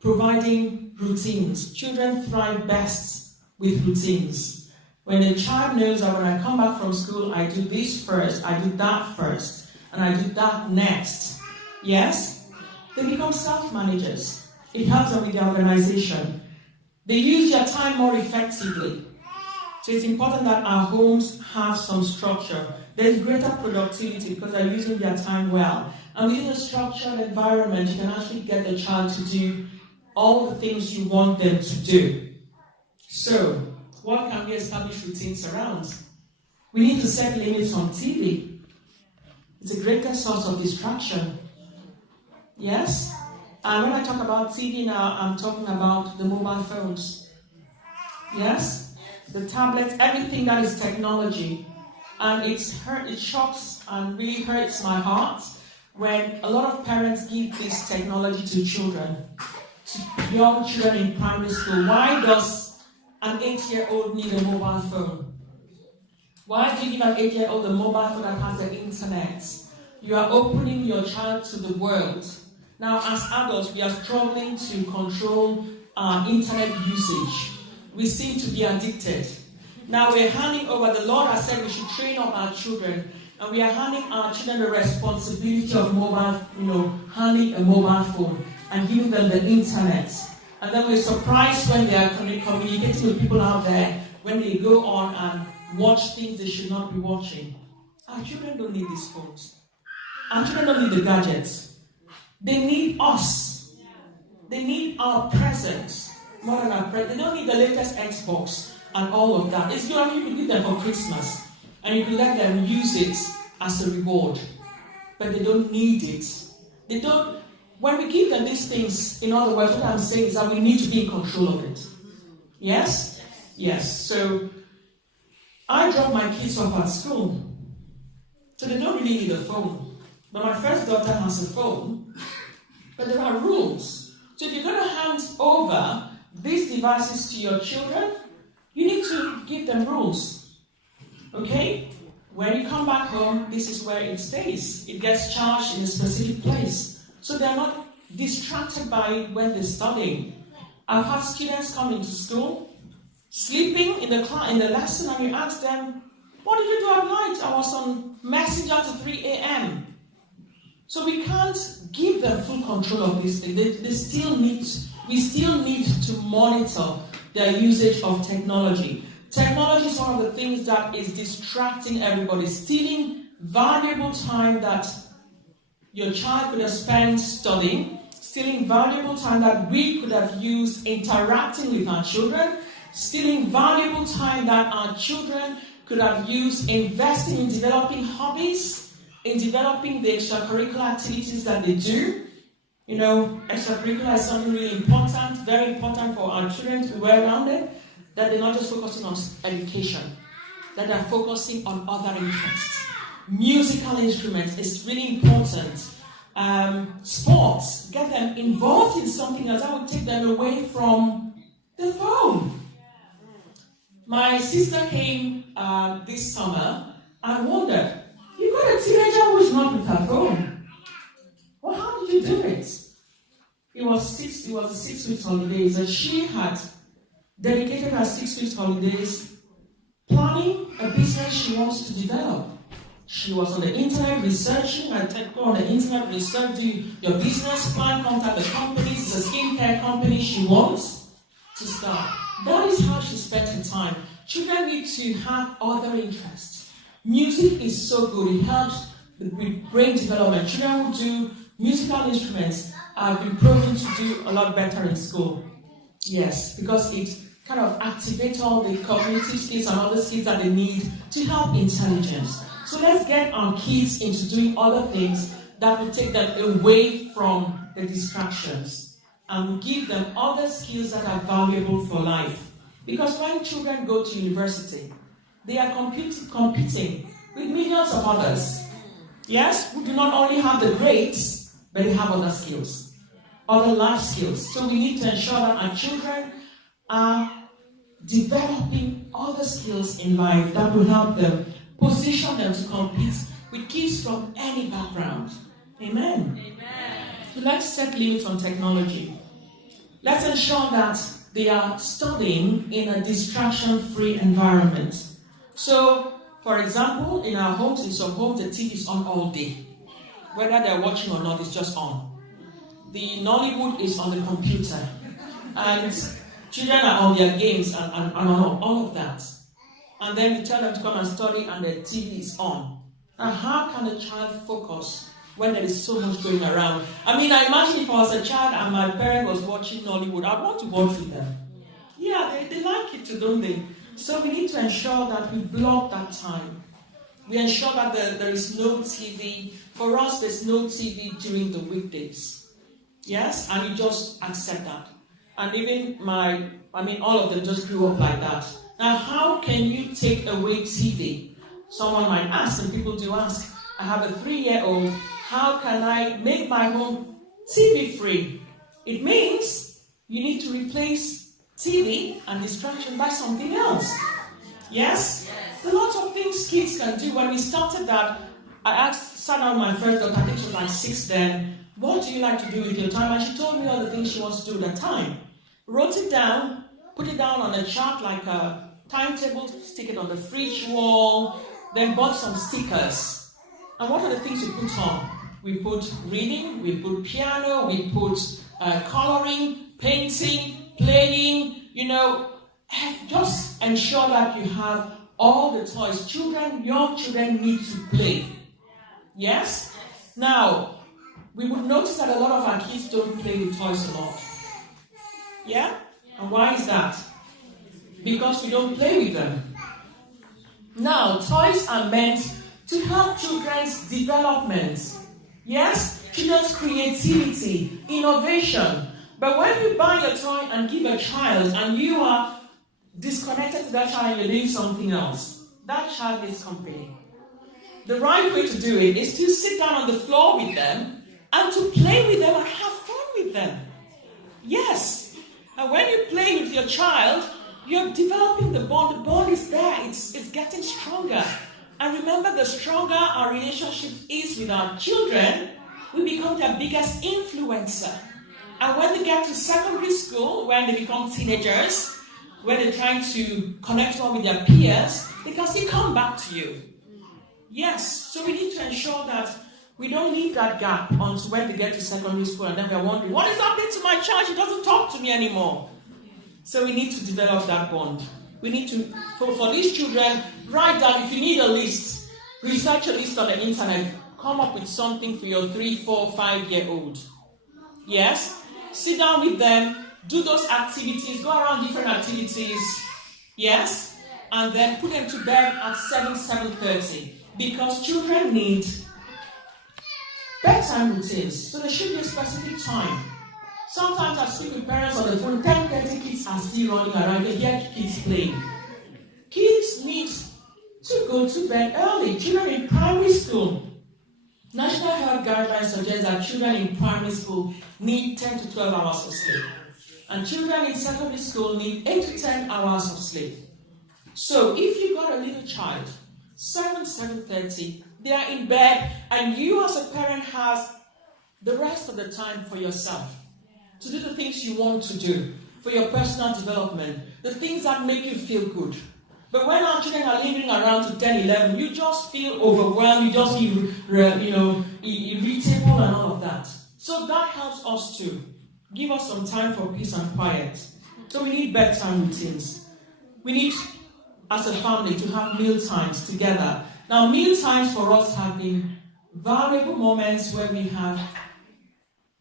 providing routines. Children thrive best with routines. When a child knows that when I come back from school, I do this first, I do that first, and I do that next. Yes? They become self-managers. It helps them with their organization. They use their time more effectively. So it's important that our homes have some structure. There's greater productivity because they're using their time well. And within a structured environment, you can actually get the child to do all the things you want them to do. So, what can we establish routines around? We need to set limits on TV. It's a greater source of distraction. Yes? And when I talk about TV now, I'm talking about the mobile phones. Yes? The tablets, everything that is technology. And it shocks and really hurts my heart when a lot of parents give this technology to children, to young children in primary school. Why does an 8-year-old need a mobile phone? Why do you give an 8-year-old a mobile phone that has the internet? You are opening your child to the world. Now, as adults, we are struggling to control our internet usage. We seem to be addicted. Now we're handing over, the Lord has said we should train up our children, and we are handing our children the responsibility of handling a mobile phone and giving them the internet. And then we're surprised when they are communicating with people out there, when they go on and watch things they should not be watching. Our children don't need these phones. Our children don't need the gadgets. They need us. They need our presence more than our presence. They don't need the latest Xbox and all of that. It's good. You can give them for Christmas and you can let them use it as a reward. But they don't need it. They don't. When we give them these things, in other words, what I'm saying is that we need to be in control of it. Yes? Yes. So I drop my kids off at school. So they don't really need a phone. But my first daughter has a phone. But there are rules. So if you're going to hand over these devices to your children, you need to give them rules. Okay? When you come back home, this is where it stays. It gets charged in a specific place. So they're not distracted by when they're studying. I've had students come into school, sleeping in the lesson, and you ask them, what did you do at night? I was on Messenger to 3 a.m. So we can't give them full control of this thing. We still need to monitor their usage of technology. Technology is one of the things that is distracting everybody, stealing valuable time that your child could have spent studying, stealing valuable time that we could have used interacting with our children, stealing valuable time that our children could have used investing in developing hobbies, in developing the extracurricular activities that they do. You know, extracurricular is something really important, very important for our children to be well-rounded, that they're not just focusing on education, that they're focusing on other interests. Musical instruments is really important. Sports, get them involved in something else that would take them away from the phone. My sister came this summer and wondered, you've got a teenager who is not with her phone. Well, how did you do it? It was the 6 weeks holidays, and she had dedicated her 6 weeks holidays planning a business she wants to develop. She was on the internet researching. I go on the internet, research, do your business plan, contact the companies. It's a skincare company she wants to start. That is how she spent her time. Children need to have other interests. Music is so good. It helps with brain development. Children who do musical instruments have been proven to do a lot better in school. Yes, because it kind of activates all the cognitive skills and other skills that they need to help intelligence. So let's get our kids into doing other things that will take them away from the distractions and give them other skills that are valuable for life. Because when children go to university, they are competing with millions of others. Yes, who do not only have the grades, but they have other skills, other life skills. So we need to ensure that our children are developing other skills in life that will help them, position them to compete with kids from any background. Amen. Amen. So let's set limits on technology. Let's ensure that they are studying in a distraction-free environment. So, for example, in our homes, in some homes, the TV is on all day. Whether they're watching or not, it's just on. The Nollywood is on the computer. And children are on their games and all of that. And then you tell them to come and study and the TV is on. Now, how can a child focus when there is so much going around? I mean, I imagine if I was a child and my parent was watching Nollywood, I'd want to watch with them. Yeah, they like it too, don't they? So we need to ensure that we block that time. We ensure that there is no TV. For us, there's no TV during the weekdays. Yes? And you just accept that. And even all of them just grew up like that. Now, how can you take away TV? Someone might ask, and people do ask, I have a 3-year-old, how can I make my home TV free? It means you need to replace TV and distraction by something else. Yes? There are lots of things kids can do. When we started that, I sat down my first daughter, I think she was like 6 then, what do you like to do with your time? And she told me all the things she wants to do at that time. Wrote it down, put it down on a chart like a timetable, stick it on the fridge wall, then bought some stickers. And what are the things we put on? We put reading, we put piano, we put coloring, painting, playing, just ensure that you have all the toys. Young children need to play. Yes? Now, we would notice that a lot of our kids don't play with toys a lot. Yeah? And why is that? Because we don't play with them. Now, toys are meant to help children's development. Yes? Children's creativity, innovation. But when you buy a toy and give a child and you are disconnected to that child and you're doing something else, that child needs company. The right way to do it is to sit down on the floor with them and to play with them and have fun with them. Yes. And when you play with your child, you're developing the bond. The bond is there. It's getting stronger. And remember, the stronger our relationship is with our children, we become their biggest influencer. And when they get to secondary school, when they become teenagers, when they're trying to connect more with their peers, they can still come back to you. Yes, so we need to ensure that we don't leave that gap until when they get to secondary school and then we're wondering, what is happening to my child? She doesn't talk to me anymore. So we need to develop that bond. We need to, for these children, write down, if you need a list, research a list on the internet, come up with something for your 3, 4, 5-year-old. Yes? Sit down with them, do those activities, go around different activities. Yes? And then put them to bed at 7:30. Because children need bedtime routines. So there should be a specific time. Sometimes I speak with parents on the phone, 10:30 kids are still running around, they hear kids playing. Kids need to go to bed early. Children in primary school. National Health Guidelines suggest that children in primary school need 10 to 12 hours of sleep. And children in secondary school need 8 to 10 hours of sleep. So if you've got a little child, 7:30, they are in bed, and you as a parent has the rest of the time for yourself to do the things you want to do for your personal development, the things that make you feel good. But when our children are living around to 10, 11, you just feel overwhelmed, you just feel, irritable and all of that. So that helps us to give us some time for peace and quiet. So we need bedtime routines. We need, as a family, to have meal times together. Now, meal times for us have been valuable moments where we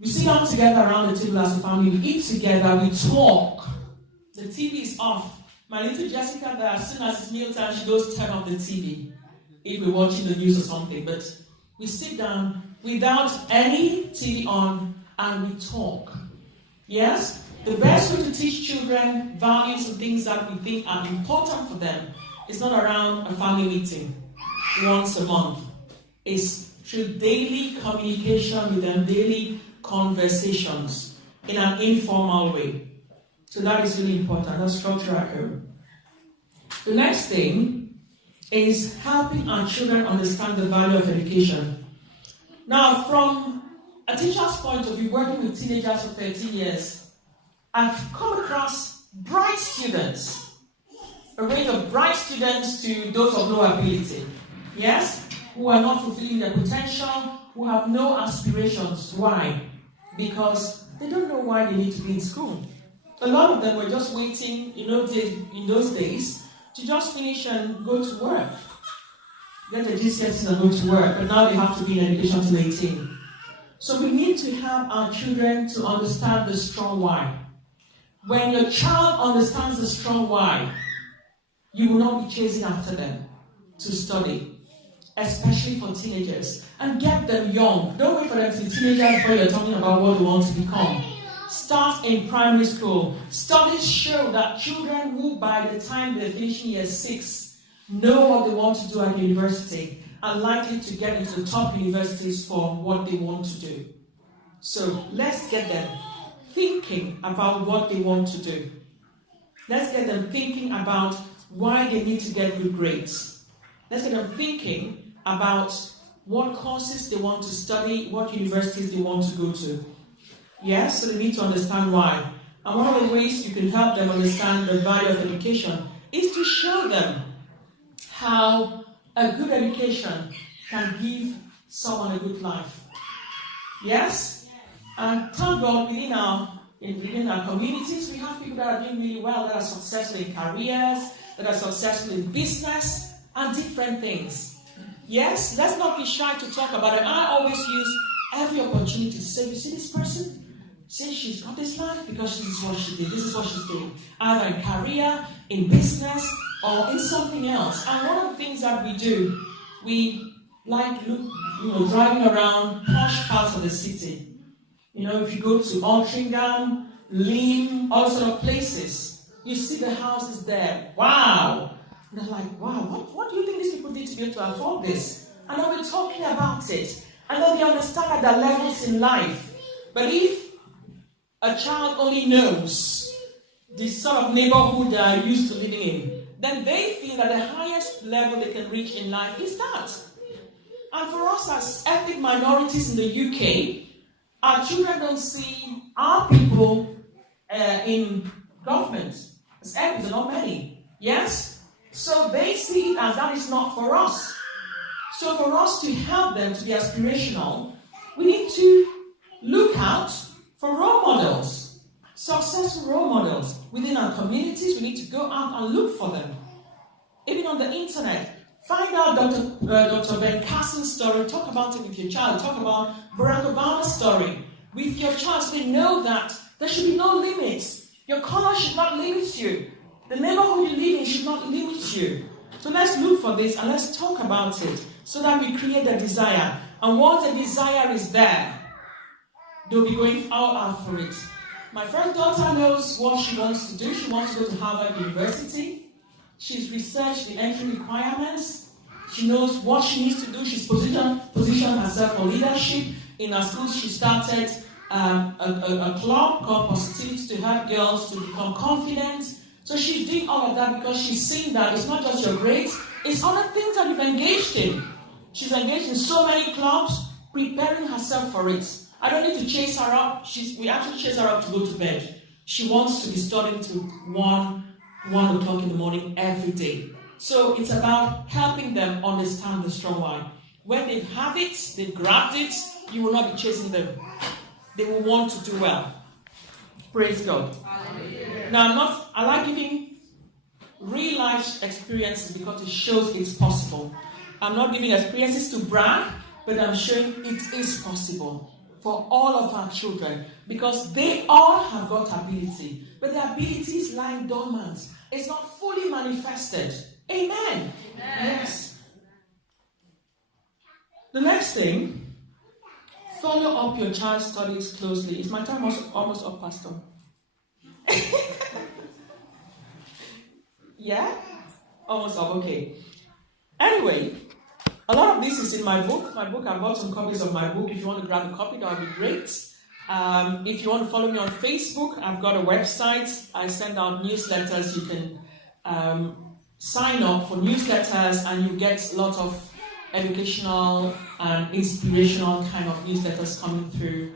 sit down together around the table as a family, we eat together, we talk. The TV is off. My little Jessica, there, as soon as it's meal time, she goes turn off the TV if we're watching the news or something. But we sit down without any TV on and we talk. Yes? The best way to teach children values and things that we think are important for them is not around a family meeting once a month. It's through daily communication with them, daily conversations in an informal way. So that is really important. That's structure at home. The next thing is helping our children understand the value of education. Now, from a teacher's point of view, working with teenagers for 13 years, I've come across bright students, a range of bright students to those of low ability. Yes? Who are not fulfilling their potential, who have no aspirations. Why? Because they don't know why they need to be in school. A lot of them were just waiting in those days to just finish and go to work. Get their GCSEs and go to work, but now they have to be in education till 18. So we need to help our children to understand the strong why. When your child understands the strong why, you will not be chasing after them to study, especially for teenagers. And get them young. Don't wait for them to be teenagers before you're talking about what they want to become. Start in primary school. Studies show that children who, by the time they're finishing year 6, know what they want to do at university are likely to get into the top universities for what they want to do. So let's get them thinking about what they want to do. Let's get them thinking about why they need to get good grades. Let's get them thinking about what courses they want to study, what universities they want to go to. Yes, so they need to understand why. And one of the ways you can help them understand the value of education is to show them how a good education can give someone a good life. Yes? And thank God within our communities, we have people that are doing really well, that are successful in careers, that are successful in business, and different things. Yes, let's not be shy to talk about it. I always use every opportunity to say, you see this person? See, she's got this life because this is what she did. This is what she's doing. Either in career, in business, or in something else. And one of the things that we do, we like driving around posh parts of the city. If you go to Altrincham, Limen, all sort of places, you see the houses there. Wow! And they're like, wow, what do you think these people did to be able to afford this? And then we're talking about it. And then they understand that there are levels in life. But if a child only knows the sort of neighborhood they are used to living in, then they feel that the highest level they can reach in life is that. And for us as ethnic minorities in the UK, our children don't see our people in government. As ethnics, not many. Yes? So they see it as that is not for us. So for us to help them to be aspirational, we need to look out for role models, successful role models. Within our communities, we need to go out and look for them. Even on the internet, find out Dr. Ben Carson's story, talk about it with your child, talk about Barack Obama's story with your child, so they know that there should be no limits. Your color should not limit you. The neighborhood you live in should not limit you. So let's look for this and let's talk about it so that we create the desire. And once the desire is there, they'll be going all out for it. My first daughter knows what she wants to do. She wants to go to Harvard University. She's researched the entry requirements. She knows what she needs to do. She's positioned herself for leadership. In her school, she started a club called Positivity to help girls to become confident. So she's doing all of that because she's seen that it's not just your grades, it's other things that you've engaged in. She's engaged in so many clubs, preparing herself for it. I don't need to chase her up. We actually chase her up to go to bed. She wants to be studying to 1 o'clock in the morning every day. So it's about helping them understand the strong why. When they have it, they've grabbed it, you will not be chasing them. They will want to do well. Praise God. Now, I like giving real life experiences because it shows it's possible. I'm not giving experiences to brag, but I'm showing it is possible for all of our children because they all have got ability, but the ability is lying dormant. It's not fully manifested. Amen. Yes. The next thing, follow up your child's studies closely. Is my time almost up, Pastor? Yeah? Almost up, okay. Anyway, a lot of this is in my book. I bought some copies of my book. If you want to grab a copy, that would be great. If you want to follow me on Facebook, I've got a website. I send out newsletters. You can sign up for newsletters and you get a lot of educational and inspirational kind of newsletters coming through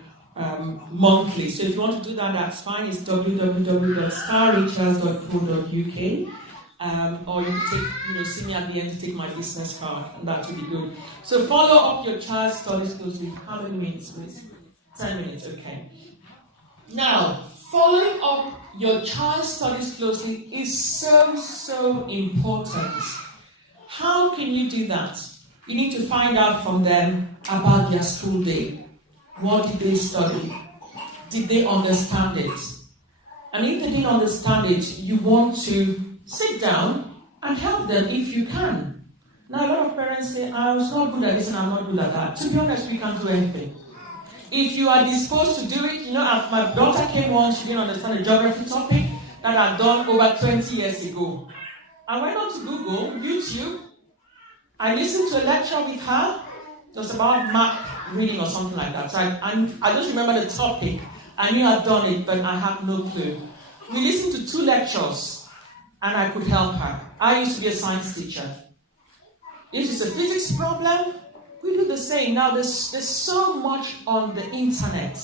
monthly. So if you want to do that, that's fine. It's www.starrituals.co.uk. Or you can see me at the end to take my business card, and that would be good. So follow up your child's studies closely. How many minutes, please? 10 minutes, okay. Now, following up your child's studies closely is so important. How can you do that? You need to find out from them about their school day. What did they study? Did they understand it? And if they didn't understand it, you want to sit down and help them if you can. Now, a lot of parents say, I was not good at this and I'm not good at that. To be honest, we can't do anything. If you are disposed to do it, my daughter came once, she didn't understand a geography topic that I'd done over 20 years ago. I went on to Google, YouTube. I listened to a lecture with her. It was about map reading or something like that. So I just remember the topic. I knew I'd done it, but I had no clue. We listened to 2 lectures, and I could help her. I used to be a science teacher. If it's a physics problem, we do the same. Now, there's so much on the internet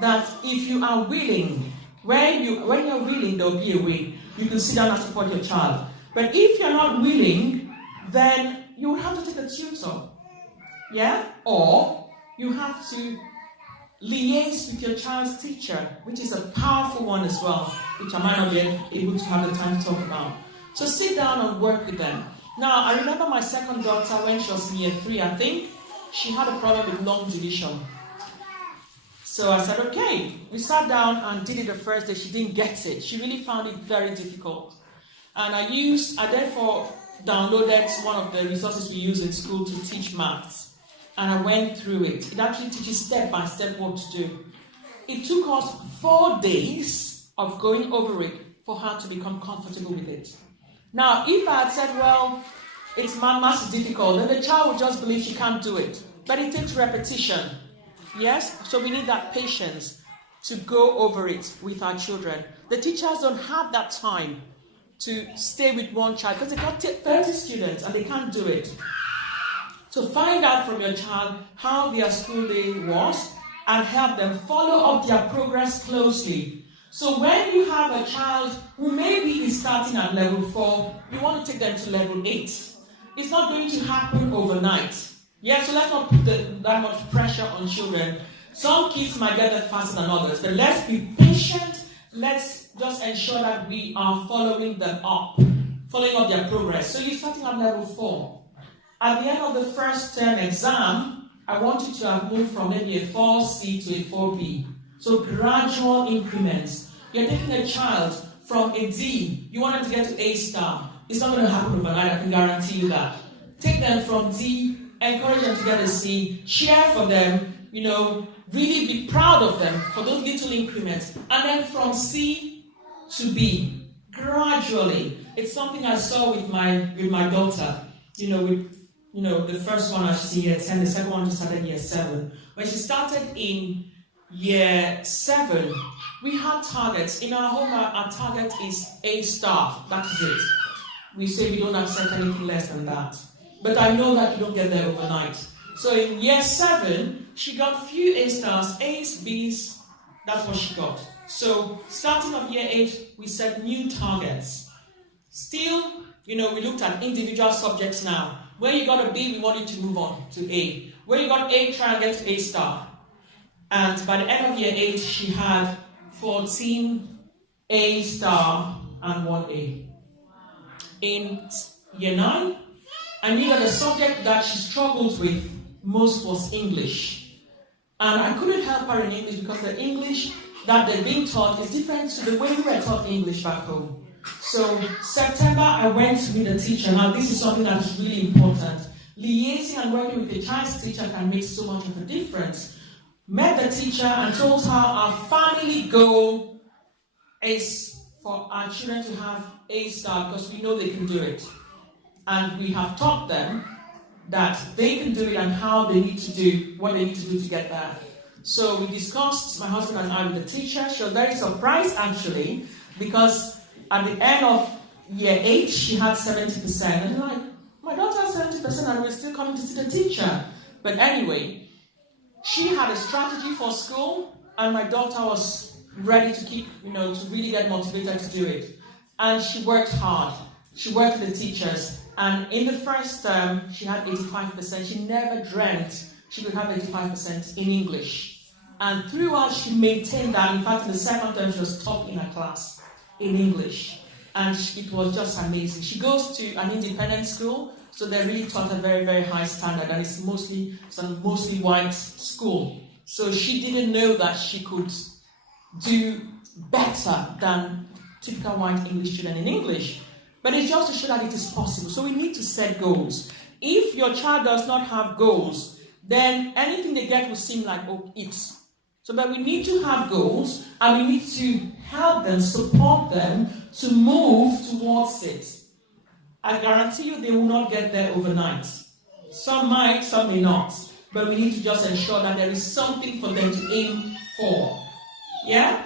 that if you are willing, when you're willing, there'll be a way. You can sit down and support your child. But if you're not willing, then you will have to take a tutor. Yeah? Or you have to liaise with your child's teacher, which is a powerful one as well, which I might not be able to have the time to talk about. So sit down and work with them. Now, I remember my second daughter, when she was in year 3, I think, she had a problem with long division. So I said, okay. We sat down and did it the first day. She didn't get it. She really found it very difficult. And I therefore downloaded one of the resources we use in school to teach maths. And I went through it. It actually teaches step by step what to do. It took us 4 days of going over it for her to become comfortable with it. Now, if I had said, well, maths is difficult, then the child would just believe she can't do it. But it takes repetition. Yes? So we need that patience to go over it with our children. The teachers don't have that time. to stay with one child because they got 30 students and they can't do it. So find out from your child how their school day was and help them follow up their progress closely. So when you have a child who maybe is starting at level 4, you want to take them to level 8. It's not going to happen overnight. Yeah, so let's not put that much pressure on children. Some kids might get there faster than others, but let's be patient. Let's just ensure that we are following them up, following up their progress. So you're starting at level 4. At the end of the first term exam, I want you to have moved from maybe a 4C to a 4B. So gradual increments. You're taking a child from a D, you want them to get to A star. It's not going to happen overnight, I can guarantee you that. Take them from D, encourage them to get a C, cheer for them, really be proud of them for those little increments. And then from C to B, gradually. It's something I saw with my daughter, the first one she's in year 10, the second one she started in year 7. When she started in year 7, we had targets. In our home, our target is A star. That is it. We say we don't accept anything less than that. But I know that you don't get there overnight. So in year 7, she got few A stars, A's, B's. That's what she got. So starting of year 8, we set new targets. Still, we looked at individual subjects now. Where you got a B, we want you to move on to A. Where you got A, try and get to A star. And by the end of year 8, she had 14 A star and 1 A. In year 9, I knew that the subject that she struggled with most was English. And I couldn't help her in English because the English that they're being taught is different to the way we were taught English back home. So September, I went to meet the teacher. Now this is something that is really important. Liaising and working with the child's teacher can make so much of a difference. Met the teacher and told her our family goal is for our children to have A star because we know they can do it. And we have taught them that they can do it and how they need to do what they need to do to get there. So we discussed, my husband and I, with the teacher. She was very surprised actually because at the end of year 8, she had 70%. And I'm like, my daughter has 70% and we're still coming to see the teacher. But anyway, she had a strategy for school and my daughter was ready to keep, to really get motivated to do it. And she worked hard. She worked with the teachers. And in the first term, she had 85%. She never dreamt she could have 85% in English. And throughout, she maintained that. In fact, in the second term, she was top in her class in English. And it was just amazing. She goes to an independent school, so they really taught a very, very high standard. And it's mostly white school. So she didn't know that she could do better than typical white English children in English. But it's just to show that it is possible. So we need to set goals. If your child does not have goals, then anything they get will seem like, it's. So but we need to have goals, and we need to help them, support them to move towards it. I guarantee you they will not get there overnight. Some might, some may not. But we need to just ensure that there is something for them to aim for. Yeah?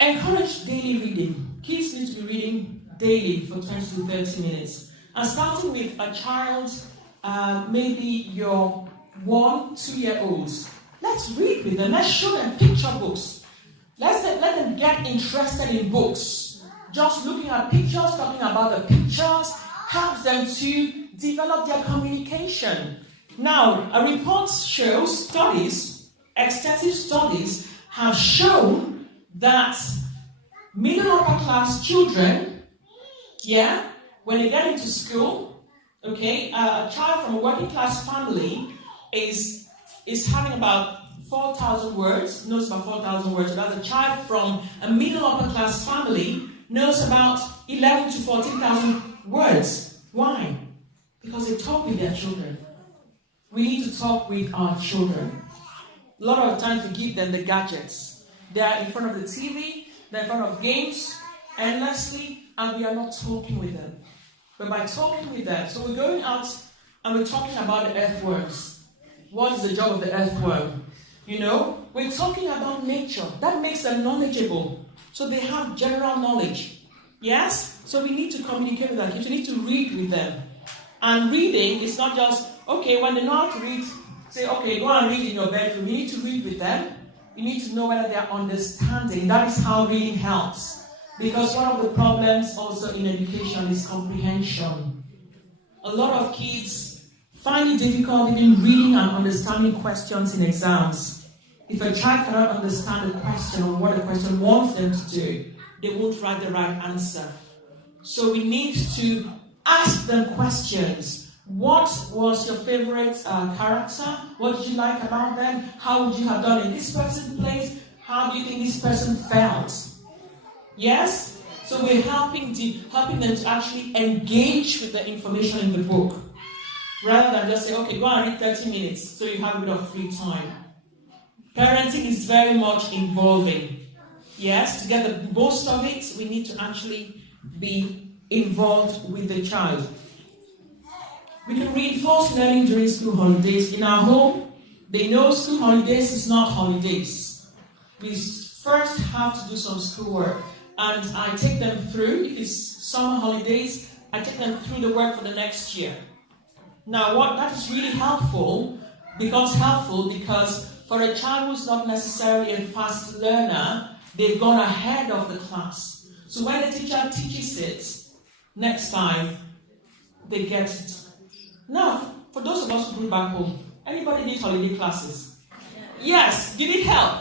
Encourage daily reading. Kids need to be reading daily for 20 to 30 minutes. And starting with a child, maybe your 1, 2-year-olds, let's read with them. Let's show them picture books. Let them get interested in books. Just looking at pictures, talking about the pictures, helps them to develop their communication. Now, a report shows extensive studies have shown that middle upper class children, when they get into school, a child from a working class family is having about 4,000 words, knows about 4,000 words, whereas a child from a middle upper class family knows about 11 to 14,000 words. Why? Because they talk with their children. We need to talk with our children. A lot of times we give them the gadgets. They are in front of the TV, they're in front of games endlessly, and we are not talking with them. But by talking with them, so we're going out and we're talking about the earthworms. What is the job of the earthworm? We're talking about nature. That makes them knowledgeable. So they have general knowledge. Yes? So we need to communicate with our kids. We need to read with them. And reading is not just, okay, when they know how to read, say, okay, go and read in your bedroom. You need to read with them. You need to know whether they are understanding. That is how reading helps. Because one of the problems also in education is comprehension. A lot of kids find it difficult even reading and understanding questions in exams. If a child cannot understand a question or what the question wants them to do, they won't write the right answer. So we need to ask them questions. What was your favorite character? What did you like about them? How would you have done in this person's place? How do you think this person felt? Yes? So we're helping them to actually engage with the information in the book. Rather than just say, okay, go and read 30 minutes so you have a bit of free time. Parenting is very much involving. Yes? To get the most of it, we need to actually be involved with the child. We can reinforce learning during school holidays. In our home, they know school holidays is not holidays. We first have to do some schoolwork. And I take them through, if it's summer holidays, I take them through the work for the next year. Now, that is really helpful, becomes helpful because for a child who's not necessarily a fast learner, they've gone ahead of the class. So when the teacher teaches it, next time, they get it. Now, for those of us who grew back home, anybody need holiday classes? Yes. Did it help?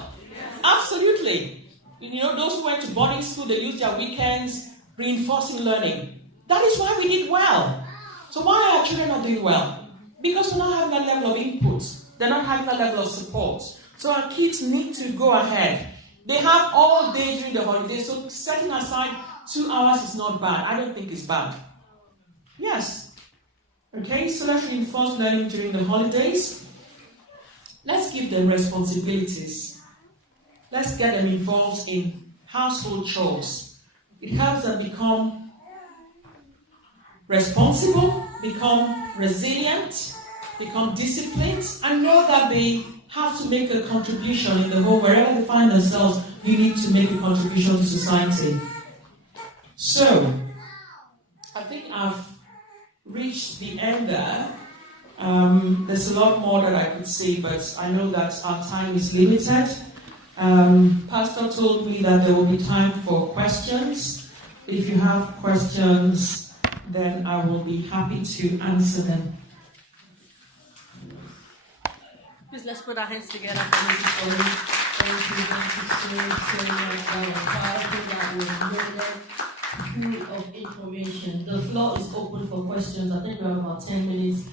Absolutely. You know, those who went to boarding school, they used their weekends reinforcing learning. That is why we did well. So why are our children not doing well? Because we're not having that level of input. They're not having that level of support. So our kids need to go ahead. They have all day during the holidays, so setting aside 2 hours is not bad. I don't think it's bad. Yes. Okay, so let's reinforce learning during the holidays. Let's give them responsibilities. Let's get them involved in household chores. It helps them become responsible, become resilient, become disciplined, and know that they have to make a contribution in the home. Wherever they find themselves, you need to make a contribution to society. So, I think I've reached the end there. There's a lot more that I could say, but I know that our time is limited. Pastor told me that there will be time for questions. If you have questions, then I will be happy to answer them. Please, let's put our hands together for Mrs. Pauline. Thank you so much for a powerful that was loaded full of information. The floor is open for questions. I think we have about 10 minutes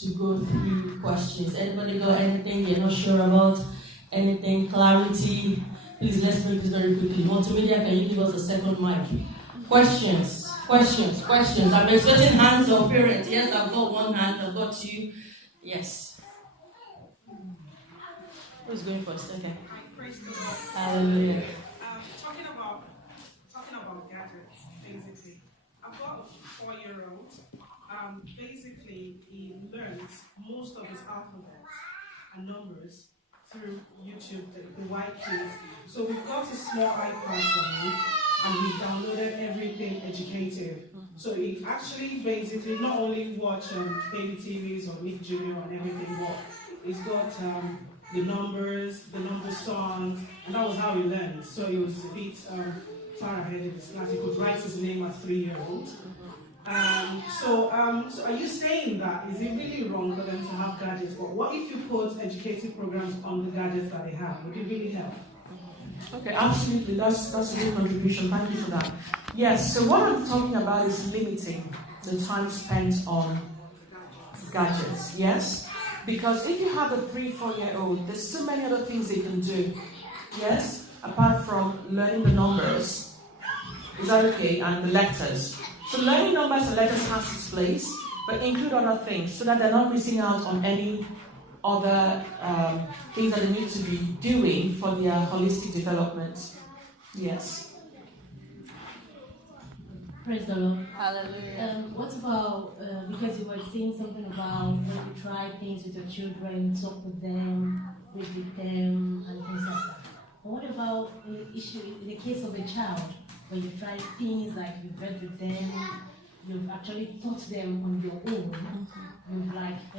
to go through questions. Anybody got anything you're not sure about? Anything, clarity? Please, let's make this very quickly. Multimedia, can you give us a second mic? Questions. I'm expecting hands of parents. Yes, I've got one hand. I've got two. Yes. Who's going first? Okay. Praise the Lord. Hallelujah. Talking about gadgets, basically. I've got a 4-year-old. Basically, he learns most of his alphabets and numbers through YouTube, the white kids. So we've got a small iPad for him, and we downloaded everything educative. So he actually basically not only watch baby TVs or Nick Jr. and everything, but he's got the numbers, the number songs, and that was how he learned. So he was a bit far ahead in his class. He could write his name at 3-year-old. So are you saying that is it really wrong for them to have gadgets? But what if you put educative programs on the gadgets that they have? Would it really help? Okay, absolutely. That's a good contribution. Thank you for that. Yes, so what I'm talking about is limiting the time spent on gadgets. Yes? Because if you have a 3-4-year-old, there's so many other things they can do. Yes? Apart from learning the numbers. Is that okay? And the letters. So learning numbers and letters has its place, but include other things so that they're not missing out on any other things that they need to be doing for their holistic development. Yes. Praise the Lord. Hallelujah. What about, because you were saying something about when you try things with your children, talk with them, read with them, and things like that. But what about the issue in the case of a child but you've tried things like you've read with them, you've actually taught them on your own, you've like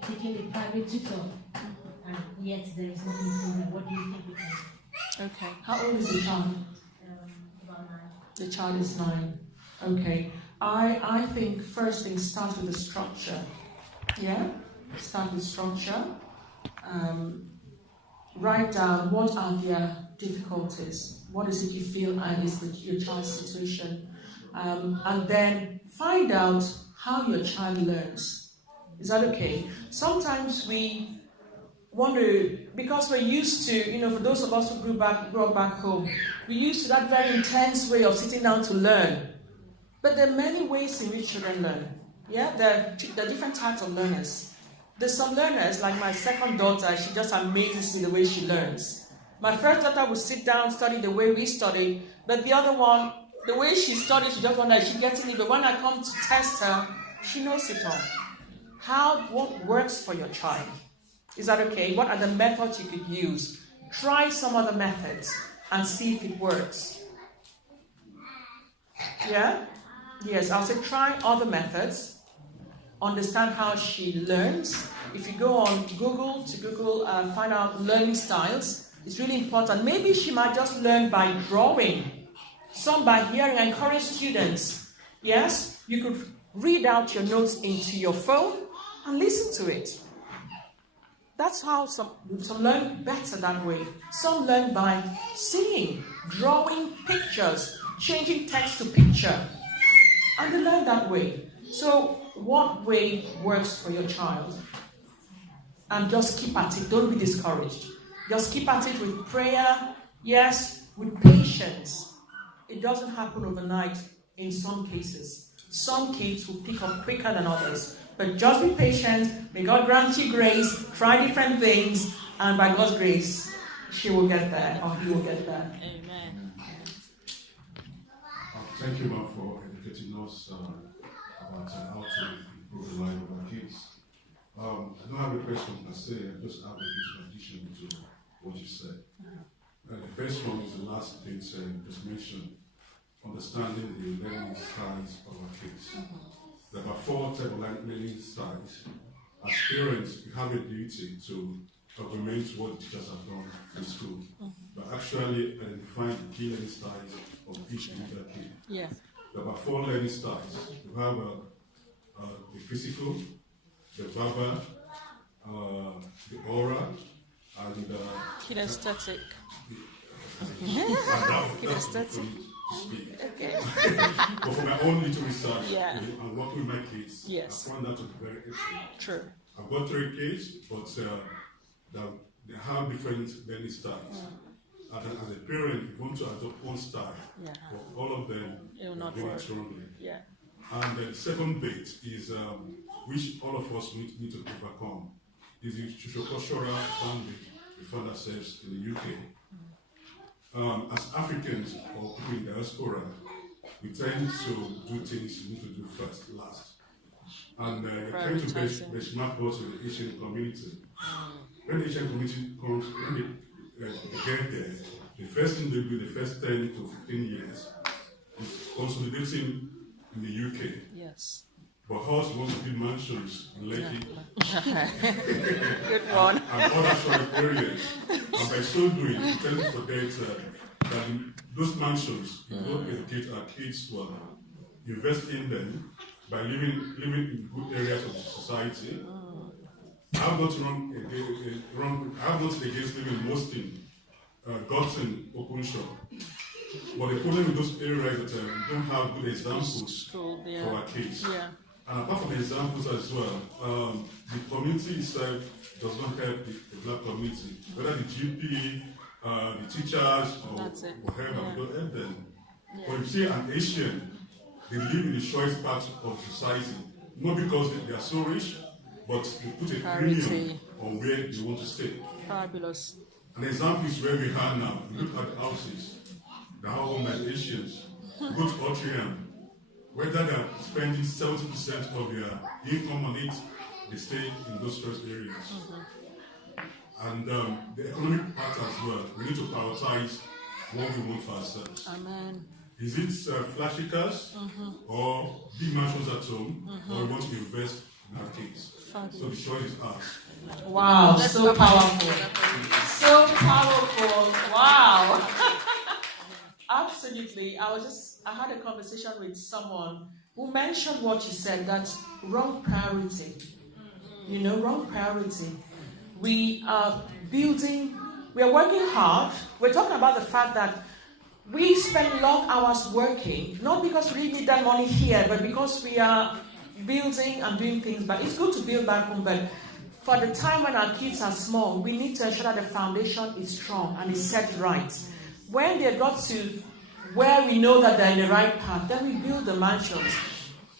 taken a private tutor, and yet there is no improvement. What do you think we can do? Okay. How old is the child? About 9. The child is 9. Okay. I think first thing, start with the structure. Yeah? Start with structure. Write down what are their difficulties. What is it you feel is your child's situation? And then find out how your child learns. Is that okay? Sometimes we wonder, because we're used to, for those of us who grew up back home, we're used to that very intense way of sitting down to learn. But there are many ways in which children learn. Yeah, there are different types of learners. There's some learners, like my second daughter, she just amazes me the way she learns. My first daughter would sit down, study the way we study, but the other one, the way she studies, she just wonders, is she getting it? But when I come to test her, she knows it all. What works for your child? Is that okay? What are the methods you could use? Try some other methods and see if it works. Yeah? Yes, I'll say try other methods. Understand how she learns. If you go on Google, find out learning styles, it's really important. Maybe she might just learn by drawing, some by hearing. I encourage students. Yes, you could read out your notes into your phone and listen to it. That's how some learn better that way. Some learn by seeing, drawing pictures, changing text to picture. And they learn that way. So what way works for your child? And just keep at it. Don't be discouraged. Just keep at it with prayer. Yes, with patience. It doesn't happen overnight in some cases. Some kids will pick up quicker than others. But just be patient. May God grant you grace. Try different things. And by God's grace, she will get there, or he will get there. Amen. Thank you, Ma'am, for educating us about how to improve the life of our kids. I don't have a question per se, I just have a bit of addition to what you said. The first one is the last bit just mentioned, understanding the learning styles of our kids. There are 4 types of learning styles. As parents, we have a duty to augment what the teachers have done in school, but actually identifying the key learning styles of each individual kid. Yeah. There are 4 learning styles. We have the physical, the verbal, the oral, and kinesthetic. Kinesthetic. Speak. Okay. But for my own little research, and working with my kids, I found that to be very interesting. True. I've got 3 kids, but they have different learning styles. And as a parent, you want to adopt one style for all of them. It will not do work. it wrongly. Yeah. And the second bit is which all of us need to overcome is the sociocultural boundary we find ourselves in the UK. As Africans or people in diaspora, we tend to do things we need to do first, last. And we tend to benchmark us with the Asian community. When the Asian community comes, when they get there, the first thing they do the first 10 to 15 years is consolidating in the UK. Yes. But us want to build mansions in Lekki. Good one. And other short areas. And by so doing, we tend to forget that those mansions, we don't educate our kids well. Invest in them by living in good areas of society. I have not against living in Mostin, Gotten, open shop. But the problem with those areas is that we don't have good examples for our kids. Yeah. And apart from the examples as well, the community itself does not help the black community. Whether the GP, the teachers, or whatever, we don't help them. Yeah. But if you see an Asian, they live in the shortest part of society, not because they are so rich, but they put a premium on where they want to stay. Fabulous. An example is where we are now. We look at the houses. The house owned by Asians. We go to Autrian. Whether they are spending 70% of their income on it, they stay in those first areas. And the economic part as well. We need to prioritize what we want for ourselves. Amen. Is it flashy cars or big mansions at home, or we want to invest in our kids? So the choice is ours. Wow, so powerful. So powerful. Wow. Absolutely. I had a conversation with someone who mentioned what you said, that wrong priority. Wrong priority. We are working hard. We're talking about the fact that we spend long hours working, not because we need that money here, but because we are building and doing things. But it's good to build back home, but for the time when our kids are small, we need to ensure that the foundation is strong and is set right. When they got to where we know that they're in the right path, then we build the mansions.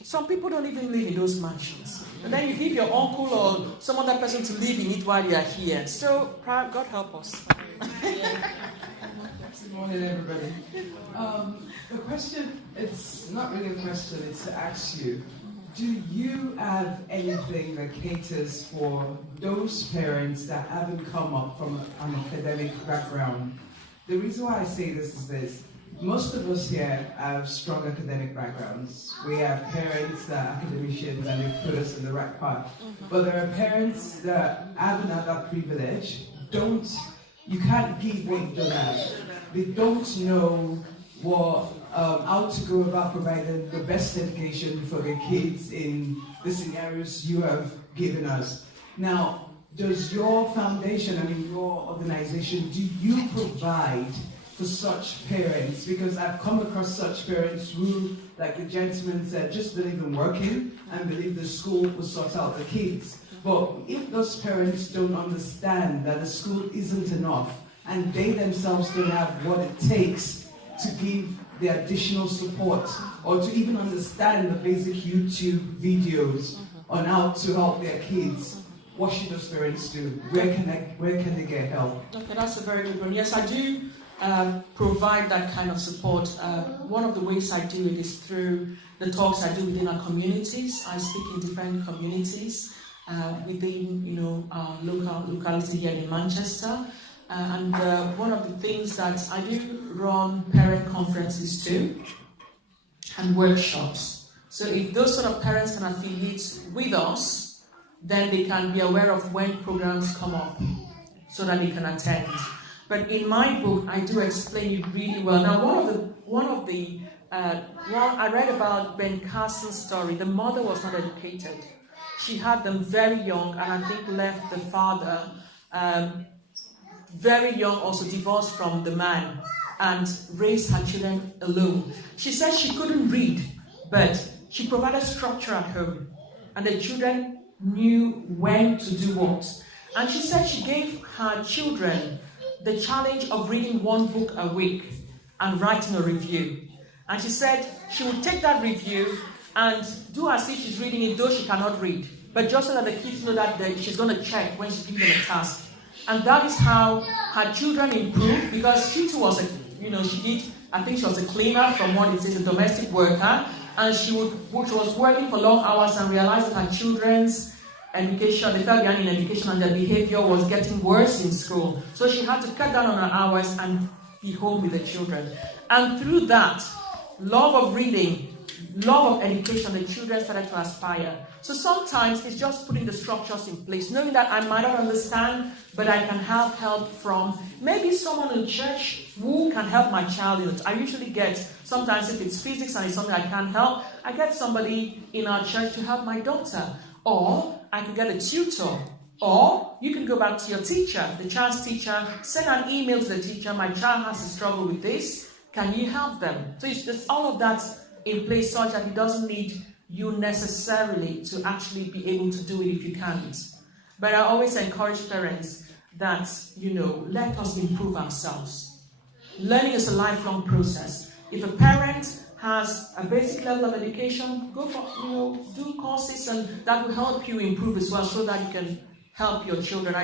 Some people don't even live in those mansions. And then you give your uncle or some other person to live in it while you are here. So, God help us. Good morning, everybody. The question, it's not really a question, it's to ask you. Do you have anything that caters for those parents that haven't come up from an academic background? The reason why I say this is this. Most of us here have strong academic backgrounds. We have parents that are academicians and they put us in the right path. But there are parents that haven't had that privilege. You can't give what you don't have. They don't know how to go about providing the best education for their kids in the scenarios you have given us. Now, does your foundation, your organization, do you provide for such parents? Because I've come across such parents who, like the gentleman said, just believe in working and believe the school will sort out the kids. But if those parents don't understand that the school isn't enough and they themselves don't have what it takes to give the additional support or to even understand the basic YouTube videos on how to help their kids, what should those parents do? Where can they get help? Okay, that's a very good one. Yes, I do provide that kind of support. One of the ways I do it is through the talks I do within our communities. I speak in different communities within, our locality here in Manchester. And one of the things that I do run parent conferences too and workshops. So if those sort of parents can affiliate with us, then they can be aware of when programs come up so that they can attend. But in my book, I do explain it really well. Now, I read about Ben Carson's story. The mother was not educated. She had them very young, and I think left the father very young, also divorced from the man, and raised her children alone. She said she couldn't read, but she provided structure at home, and the children knew when to do what. And she said she gave her children the challenge of reading one book a week and writing a review. And she said she would take that review and do as if she's reading it, though she cannot read, but just so that the kids know that she's going to check when she's giving them a task. And that is how her children improved, because she too was I think she was a cleaner from what it is, a domestic worker, and she was working for long hours and realized that her children's education, they fell behind in education and their behavior was getting worse in school. So she had to cut down on her hours and be home with the children. And through that, love of reading, love of education, the children started to aspire. So sometimes it's just putting the structures in place, knowing that I might not understand, but I can have help from maybe someone in church who can help my child in it. I usually get, sometimes if it's physics and it's something I can't help, I get somebody in our church to help my daughter. Or I can get a tutor. Or you can go back to your teacher, the child's teacher, send an email to the teacher, my child has to struggle with this, can you help them? So it's just all of that in place such that it doesn't need you necessarily to actually be able to do it if you can't. But I always encourage parents that, let us improve ourselves. Learning is a lifelong process. If a parent has a basic level of education, go for, do courses, and that will help you improve as well so that you can help your children.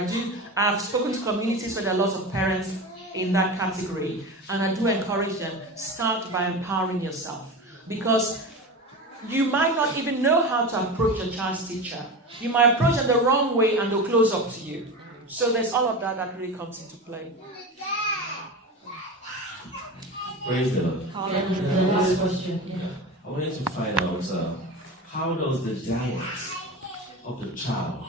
I've spoken to communities where there are lots of parents in that category, and I do encourage them, start by empowering yourself. Because you might not even know how to approach your child's teacher. You might approach them the wrong way and they'll close up to you. So there's all of that really comes into play. Praise the Lord. And the last question. Yeah. I wanted to find out how does the diet of the child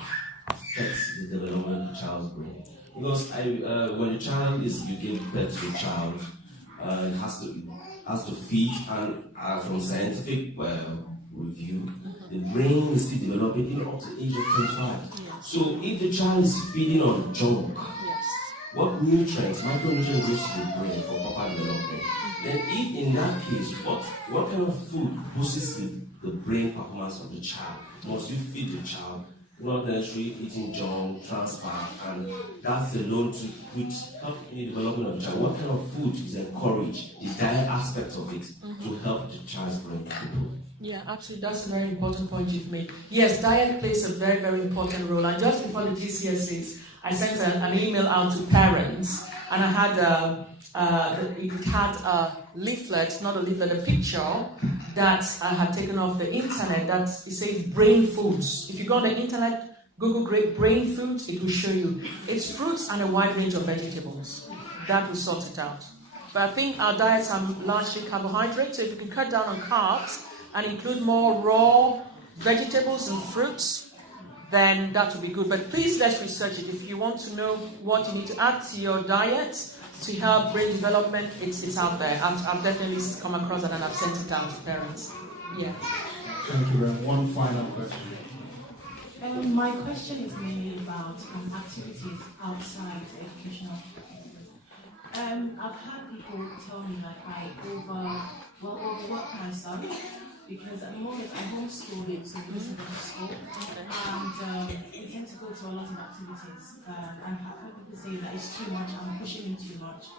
affect the development of the child's brain? Because when a child you give birth to a child, it has to feed, and from scientific review, the brain is still developing even up to the age of 25. So if the child is feeding on junk, what nutrients, micronutrients goes to the brain for proper development? Then if in that case, what kind of food boosts the brain performance of the child? Must you feed the child? Not necessarily eating junk, trans fat, and that's alone to help in the development of the child. What kind of food is encouraged, the diet aspect of it, to help the child's brain improve? Yeah, absolutely. That's a very important point you've made. Yes, diet plays a very, very important role. And just before the GCSEs, I sent an email out to parents, and I had a leaflet, not a leaflet, a picture that I had taken off the internet that it says brain foods. If you go on the internet, Google brain foods, it will show you. It's fruits and a wide range of vegetables. That will sort it out. But I think our diets are largely carbohydrates, so if you can cut down on carbs and include more raw vegetables and fruits, then that would be good. But please let's research it. If you want to know what you need to add to your diet to help brain development, it's out there. I've definitely come across that, and I've sent it out to parents. Yeah. Thank you, Ren. One final question. My question is mainly about activities outside educational. I've had people tell me like I overwork myself because at the moment I'm homeschooling, so we listen to school, and we tend to go to a lot of activities. And I've heard people say that it's too much, I'm pushing in too much.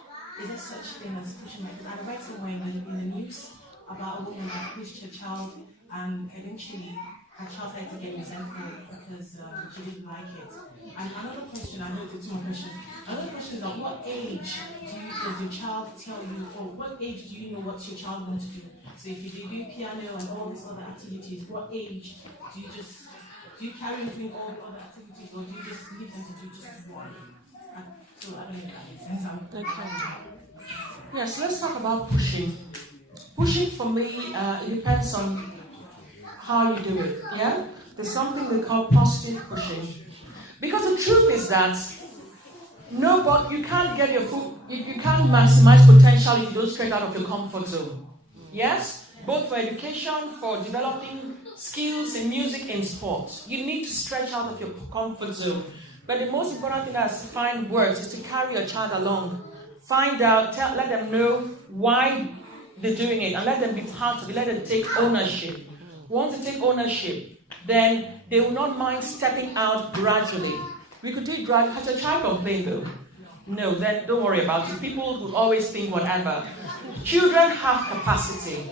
Is there such thing as pushing? I read somewhere in the news about a woman that pushed her child, and eventually her child started to get resentful because she didn't like it. And another question, I know it's two more questions. Another question is at what age does your child tell you, or what age do you know what your child wants to do? So if you do piano and all these other activities, what age do you carry them doing all the other activities, or do you just leave them to do just one? So I don't know if that makes sense. Okay. Yes, let's talk about pushing. Pushing for me, it depends on how you do it. Yeah, there's something we call positive pushing, because the truth is that you can't get your food, you can't maximize potential if you don't stretch out of your comfort zone. Yes, both for education, for developing skills in music and sports, you need to stretch out of your comfort zone. But the most important thing as find words is to carry your child along. Find out, let them know why they're doing it, and let them be part of it. Let them take ownership. Once they take ownership, then they will not mind stepping out gradually. We could do it gradually. Has a child complained though? No, then don't worry about it. People will always think whatever. Children have capacity.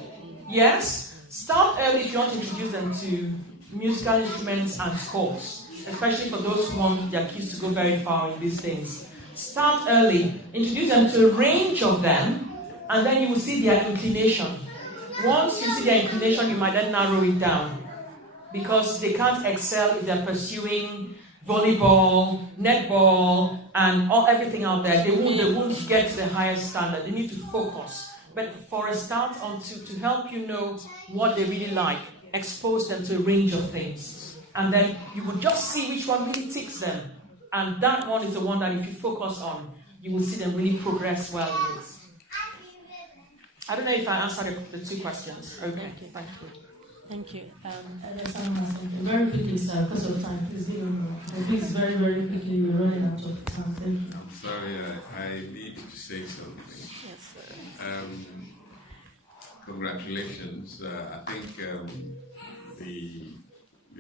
Yes? Start early if you want to introduce them to musical instruments and sports, especially for those who want their kids to go very far in these things. Start early. Introduce them to a range of them, and then you will see their inclination. Once you see their inclination, you might then narrow it down, because they can't excel if they're pursuing volleyball, netball, and everything out there. They won't get to the highest standard. They need to focus. But for a start, to help you know what they really like, expose them to a range of things. And then you will just see which one really ticks them. And that one is the one that if you focus on, you will see them really progress well in it. I don't know if I answered the two questions. Okay, thank you. Thank you. There's someone else. Very quickly, sir, because of time. Please, very, very quickly, we're running out of time. Thank you. I'm sorry, I need to say something. Yes, sir. Congratulations. I think the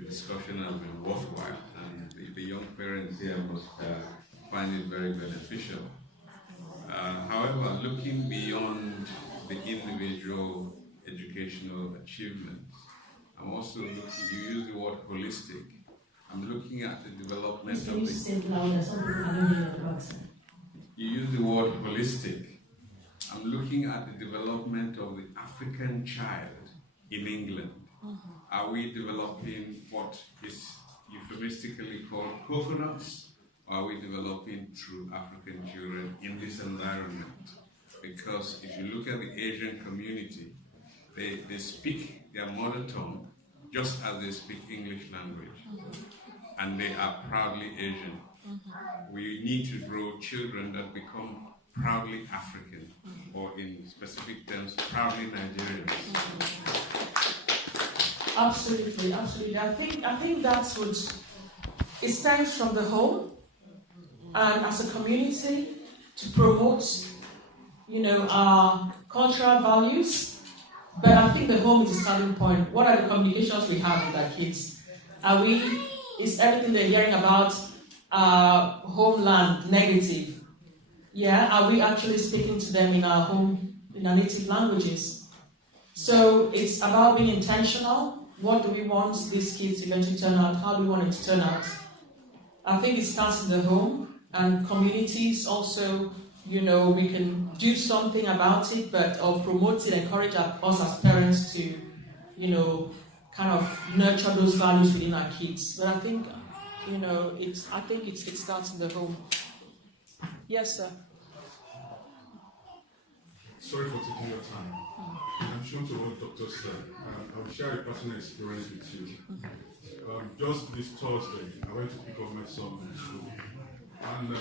discussion has been worthwhile, and the young parents here must find it very beneficial. However, looking beyond the individual educational achievements, I'm also looking, you use the word holistic. I'm looking at the development of the... You say it louder, some people can hear the accent. You use the word holistic. I'm looking at the development of the African child in England. Are we developing what is euphemistically called coconuts? Or are we developing true African children in this environment? because if you look at the Asian community, they speak their mother tongue just as they speak English language, and they are proudly Asian. We need to grow children that become proudly African, or in specific terms, proudly Nigerian. Absolutely, absolutely. I think that's what it stems from the home, and as a community to promote, our cultural values. But I think the home is the starting point. What are the communications we have with our kids? Is everything they're hearing about homeland negative? Yeah, are we actually speaking to them in our native languages? So it's about being intentional. What do we want these kids to eventually turn out? How do we want it to turn out? I think it starts in the home, and communities also, we can do something about it, or promote it, encourage us as parents to, kind of nurture those values within our kids. But I think, it starts in the home. Yes, sir. Sorry for taking your time. I'm sure to what the doctor said. I'll share a personal experience with you. Just this Thursday, I went to pick up my son from school. And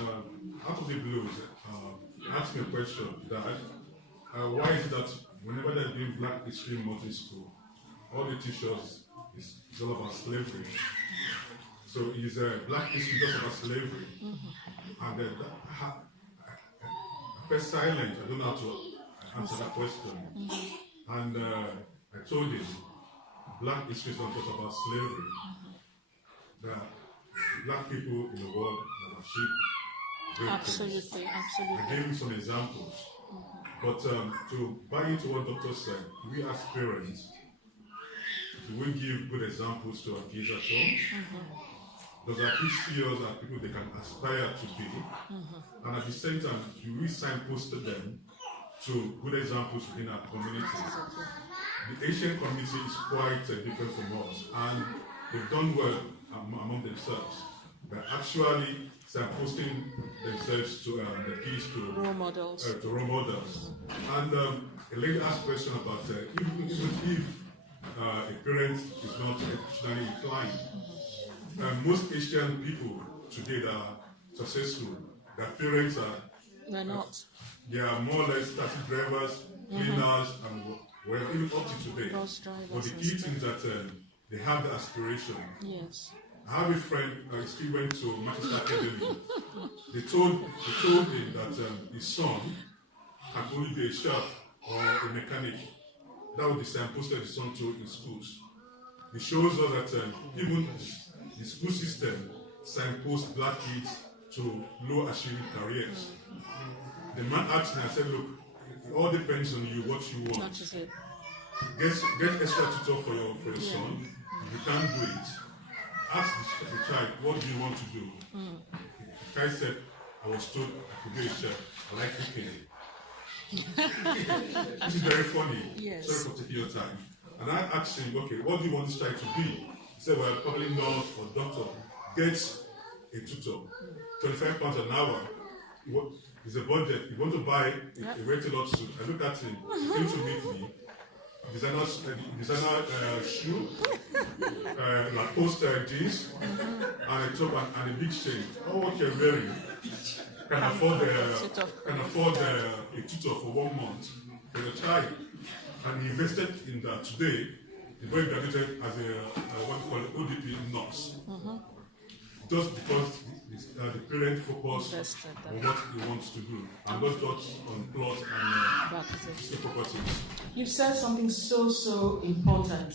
out of the blue, he asked me a question, Dad, why is it that whenever they're doing Black History Month in school, all the teachers is all about slavery? So is Black history just about slavery? And I felt silent. I don't know how to answer that question. And I told him, Black history is not just about slavery. There are Black people in the world that have achieved great things. Absolutely. I gave him some examples. But to buy into what Doctor said, we as parents, do we give good examples to our kids at home? Does our kids see us as people they can aspire to be? And at the same time, do we signpost them to good examples within our communities? The Asian community is quite different from us, and they've done well among themselves. They're actually signposting themselves to the kids to role models. And a lady asked a question about even if a parent is not educationally inclined, most Asian people today that are successful, their parents are They're not. They are more or less taxi drivers, cleaners, and whatever, even up to today. But the key thing is that they have the aspiration. Yes. I have a friend, he still went to Manchester Academy. They told him that his son can only be a chef or a mechanic. That would be signposted his son to in schools. It shows us that even the school system signposts Black kids to low achieving careers. The man asked me, I said, look, it all depends on you, what you want. Get extra tutor for your son. If you can't do it, ask the child, what do you want to do? The child said, I was told I could be a chef. I like cooking. This is very funny. Yes. Sorry for taking your time. And I asked him, okay, what do you want this child to be? He said, well, probably nurse or doctor. Get a tutor. £25 an hour. It's a budget. You want to buy a red-tailed suit. I look at him. He came to meet me. Designer shoe, Lacoste jeans, and a top and a big chain. All what you're wearing can afford a tutor for 1 month for your child. And he invested in that. Today, the boy graduated as a what we call ODP nurse. Just because the parent focus on what he wants to do and not just on plot and properties. You've said something so important.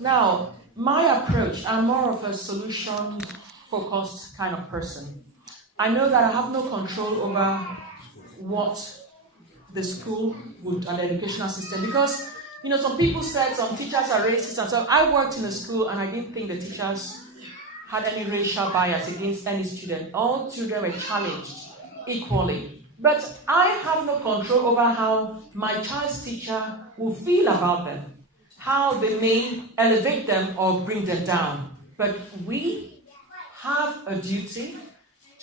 Now, my approach, I'm more of a solution-focused kind of person. I know that I have no control over what the school would and the educational system, because some people said some teachers are racist and so. I worked in a school and I didn't think the teachers had any racial bias against any student. All children were challenged equally. But I have no control over how my child's teacher will feel about them, how they may elevate them or bring them down. But we have a duty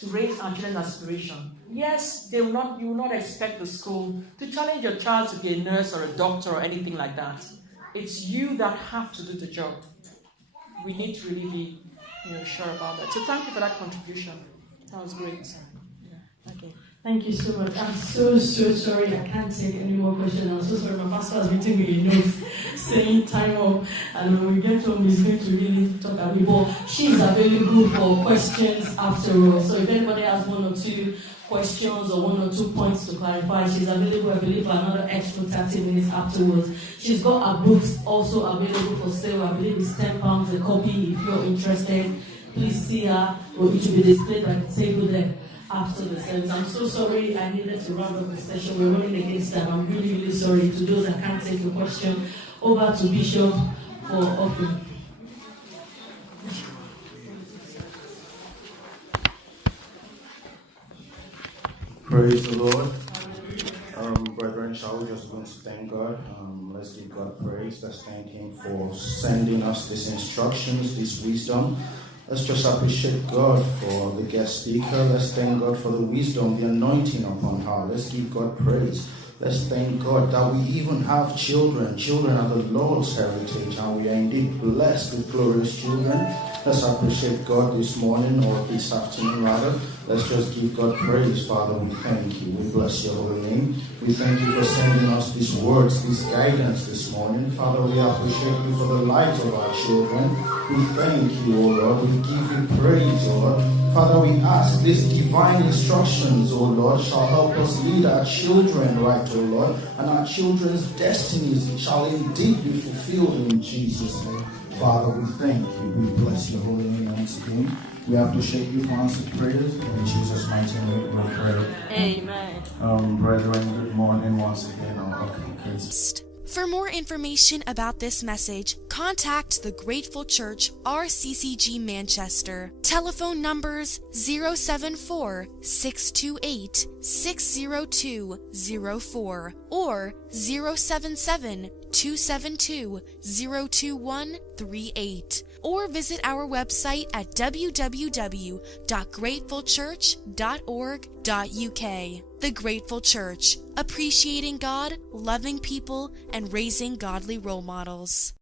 to raise our children's aspiration. Yes, you will not expect the school to challenge your child to be a nurse or a doctor or anything like that. It's you that have to do the job. We need to really be sure about that. So thank you for that contribution. That was great. Yeah. Okay. Thank you so much. I'm so sorry. I can't take any more questions. I'm so sorry. My pastor has written me a note saying time up. And when we get home, he's going to really talk about it. But she's available for questions after all. So if anybody has 1 or 2 questions or 1 or 2 points to clarify, she's available, I believe, for another extra 30 minutes afterwards. She's got her books also available for sale. I believe it's £10 a copy. If you're interested, please see her, or it will be displayed at the table there after the service. I'm so sorry I needed to round up the session. We're running against time. I'm really, really sorry to those that can't take the question. Over to Bishop for offering. Praise the Lord. Brethren, shall we just going to thank God? Let's give God praise. Let's thank Him for sending us these instructions, this wisdom. Let's just appreciate God for the guest speaker. Let's thank God for the wisdom, the anointing upon her. Let's give God praise. Let's thank God that we even have children. Children are the Lord's heritage, and we are indeed blessed with glorious children. Let's appreciate God this morning, or this afternoon rather. Let's just give God praise. Father, we thank you. We bless your holy name. We thank you for sending us these words, this guidance this morning. Father, we appreciate you for the lives of our children. We thank you, O Lord. We give you praise, O Lord. Father, we ask these divine instructions, O Lord, shall help us lead our children right, O Lord, and our children's destinies shall indeed be fulfilled in Jesus' name. Father, we thank you. We bless your holy name once again. We appreciate you for answered prayers. In Jesus' mighty name we pray. Amen. Brethren, good morning once again. For more information about this message, contact the Grateful Church RCCG Manchester. Telephone numbers 074 628 60204 or 077 272 02138. Or visit our website at www.gratefulchurch.org.uk. The Grateful Church, appreciating God, loving people, and raising godly role models.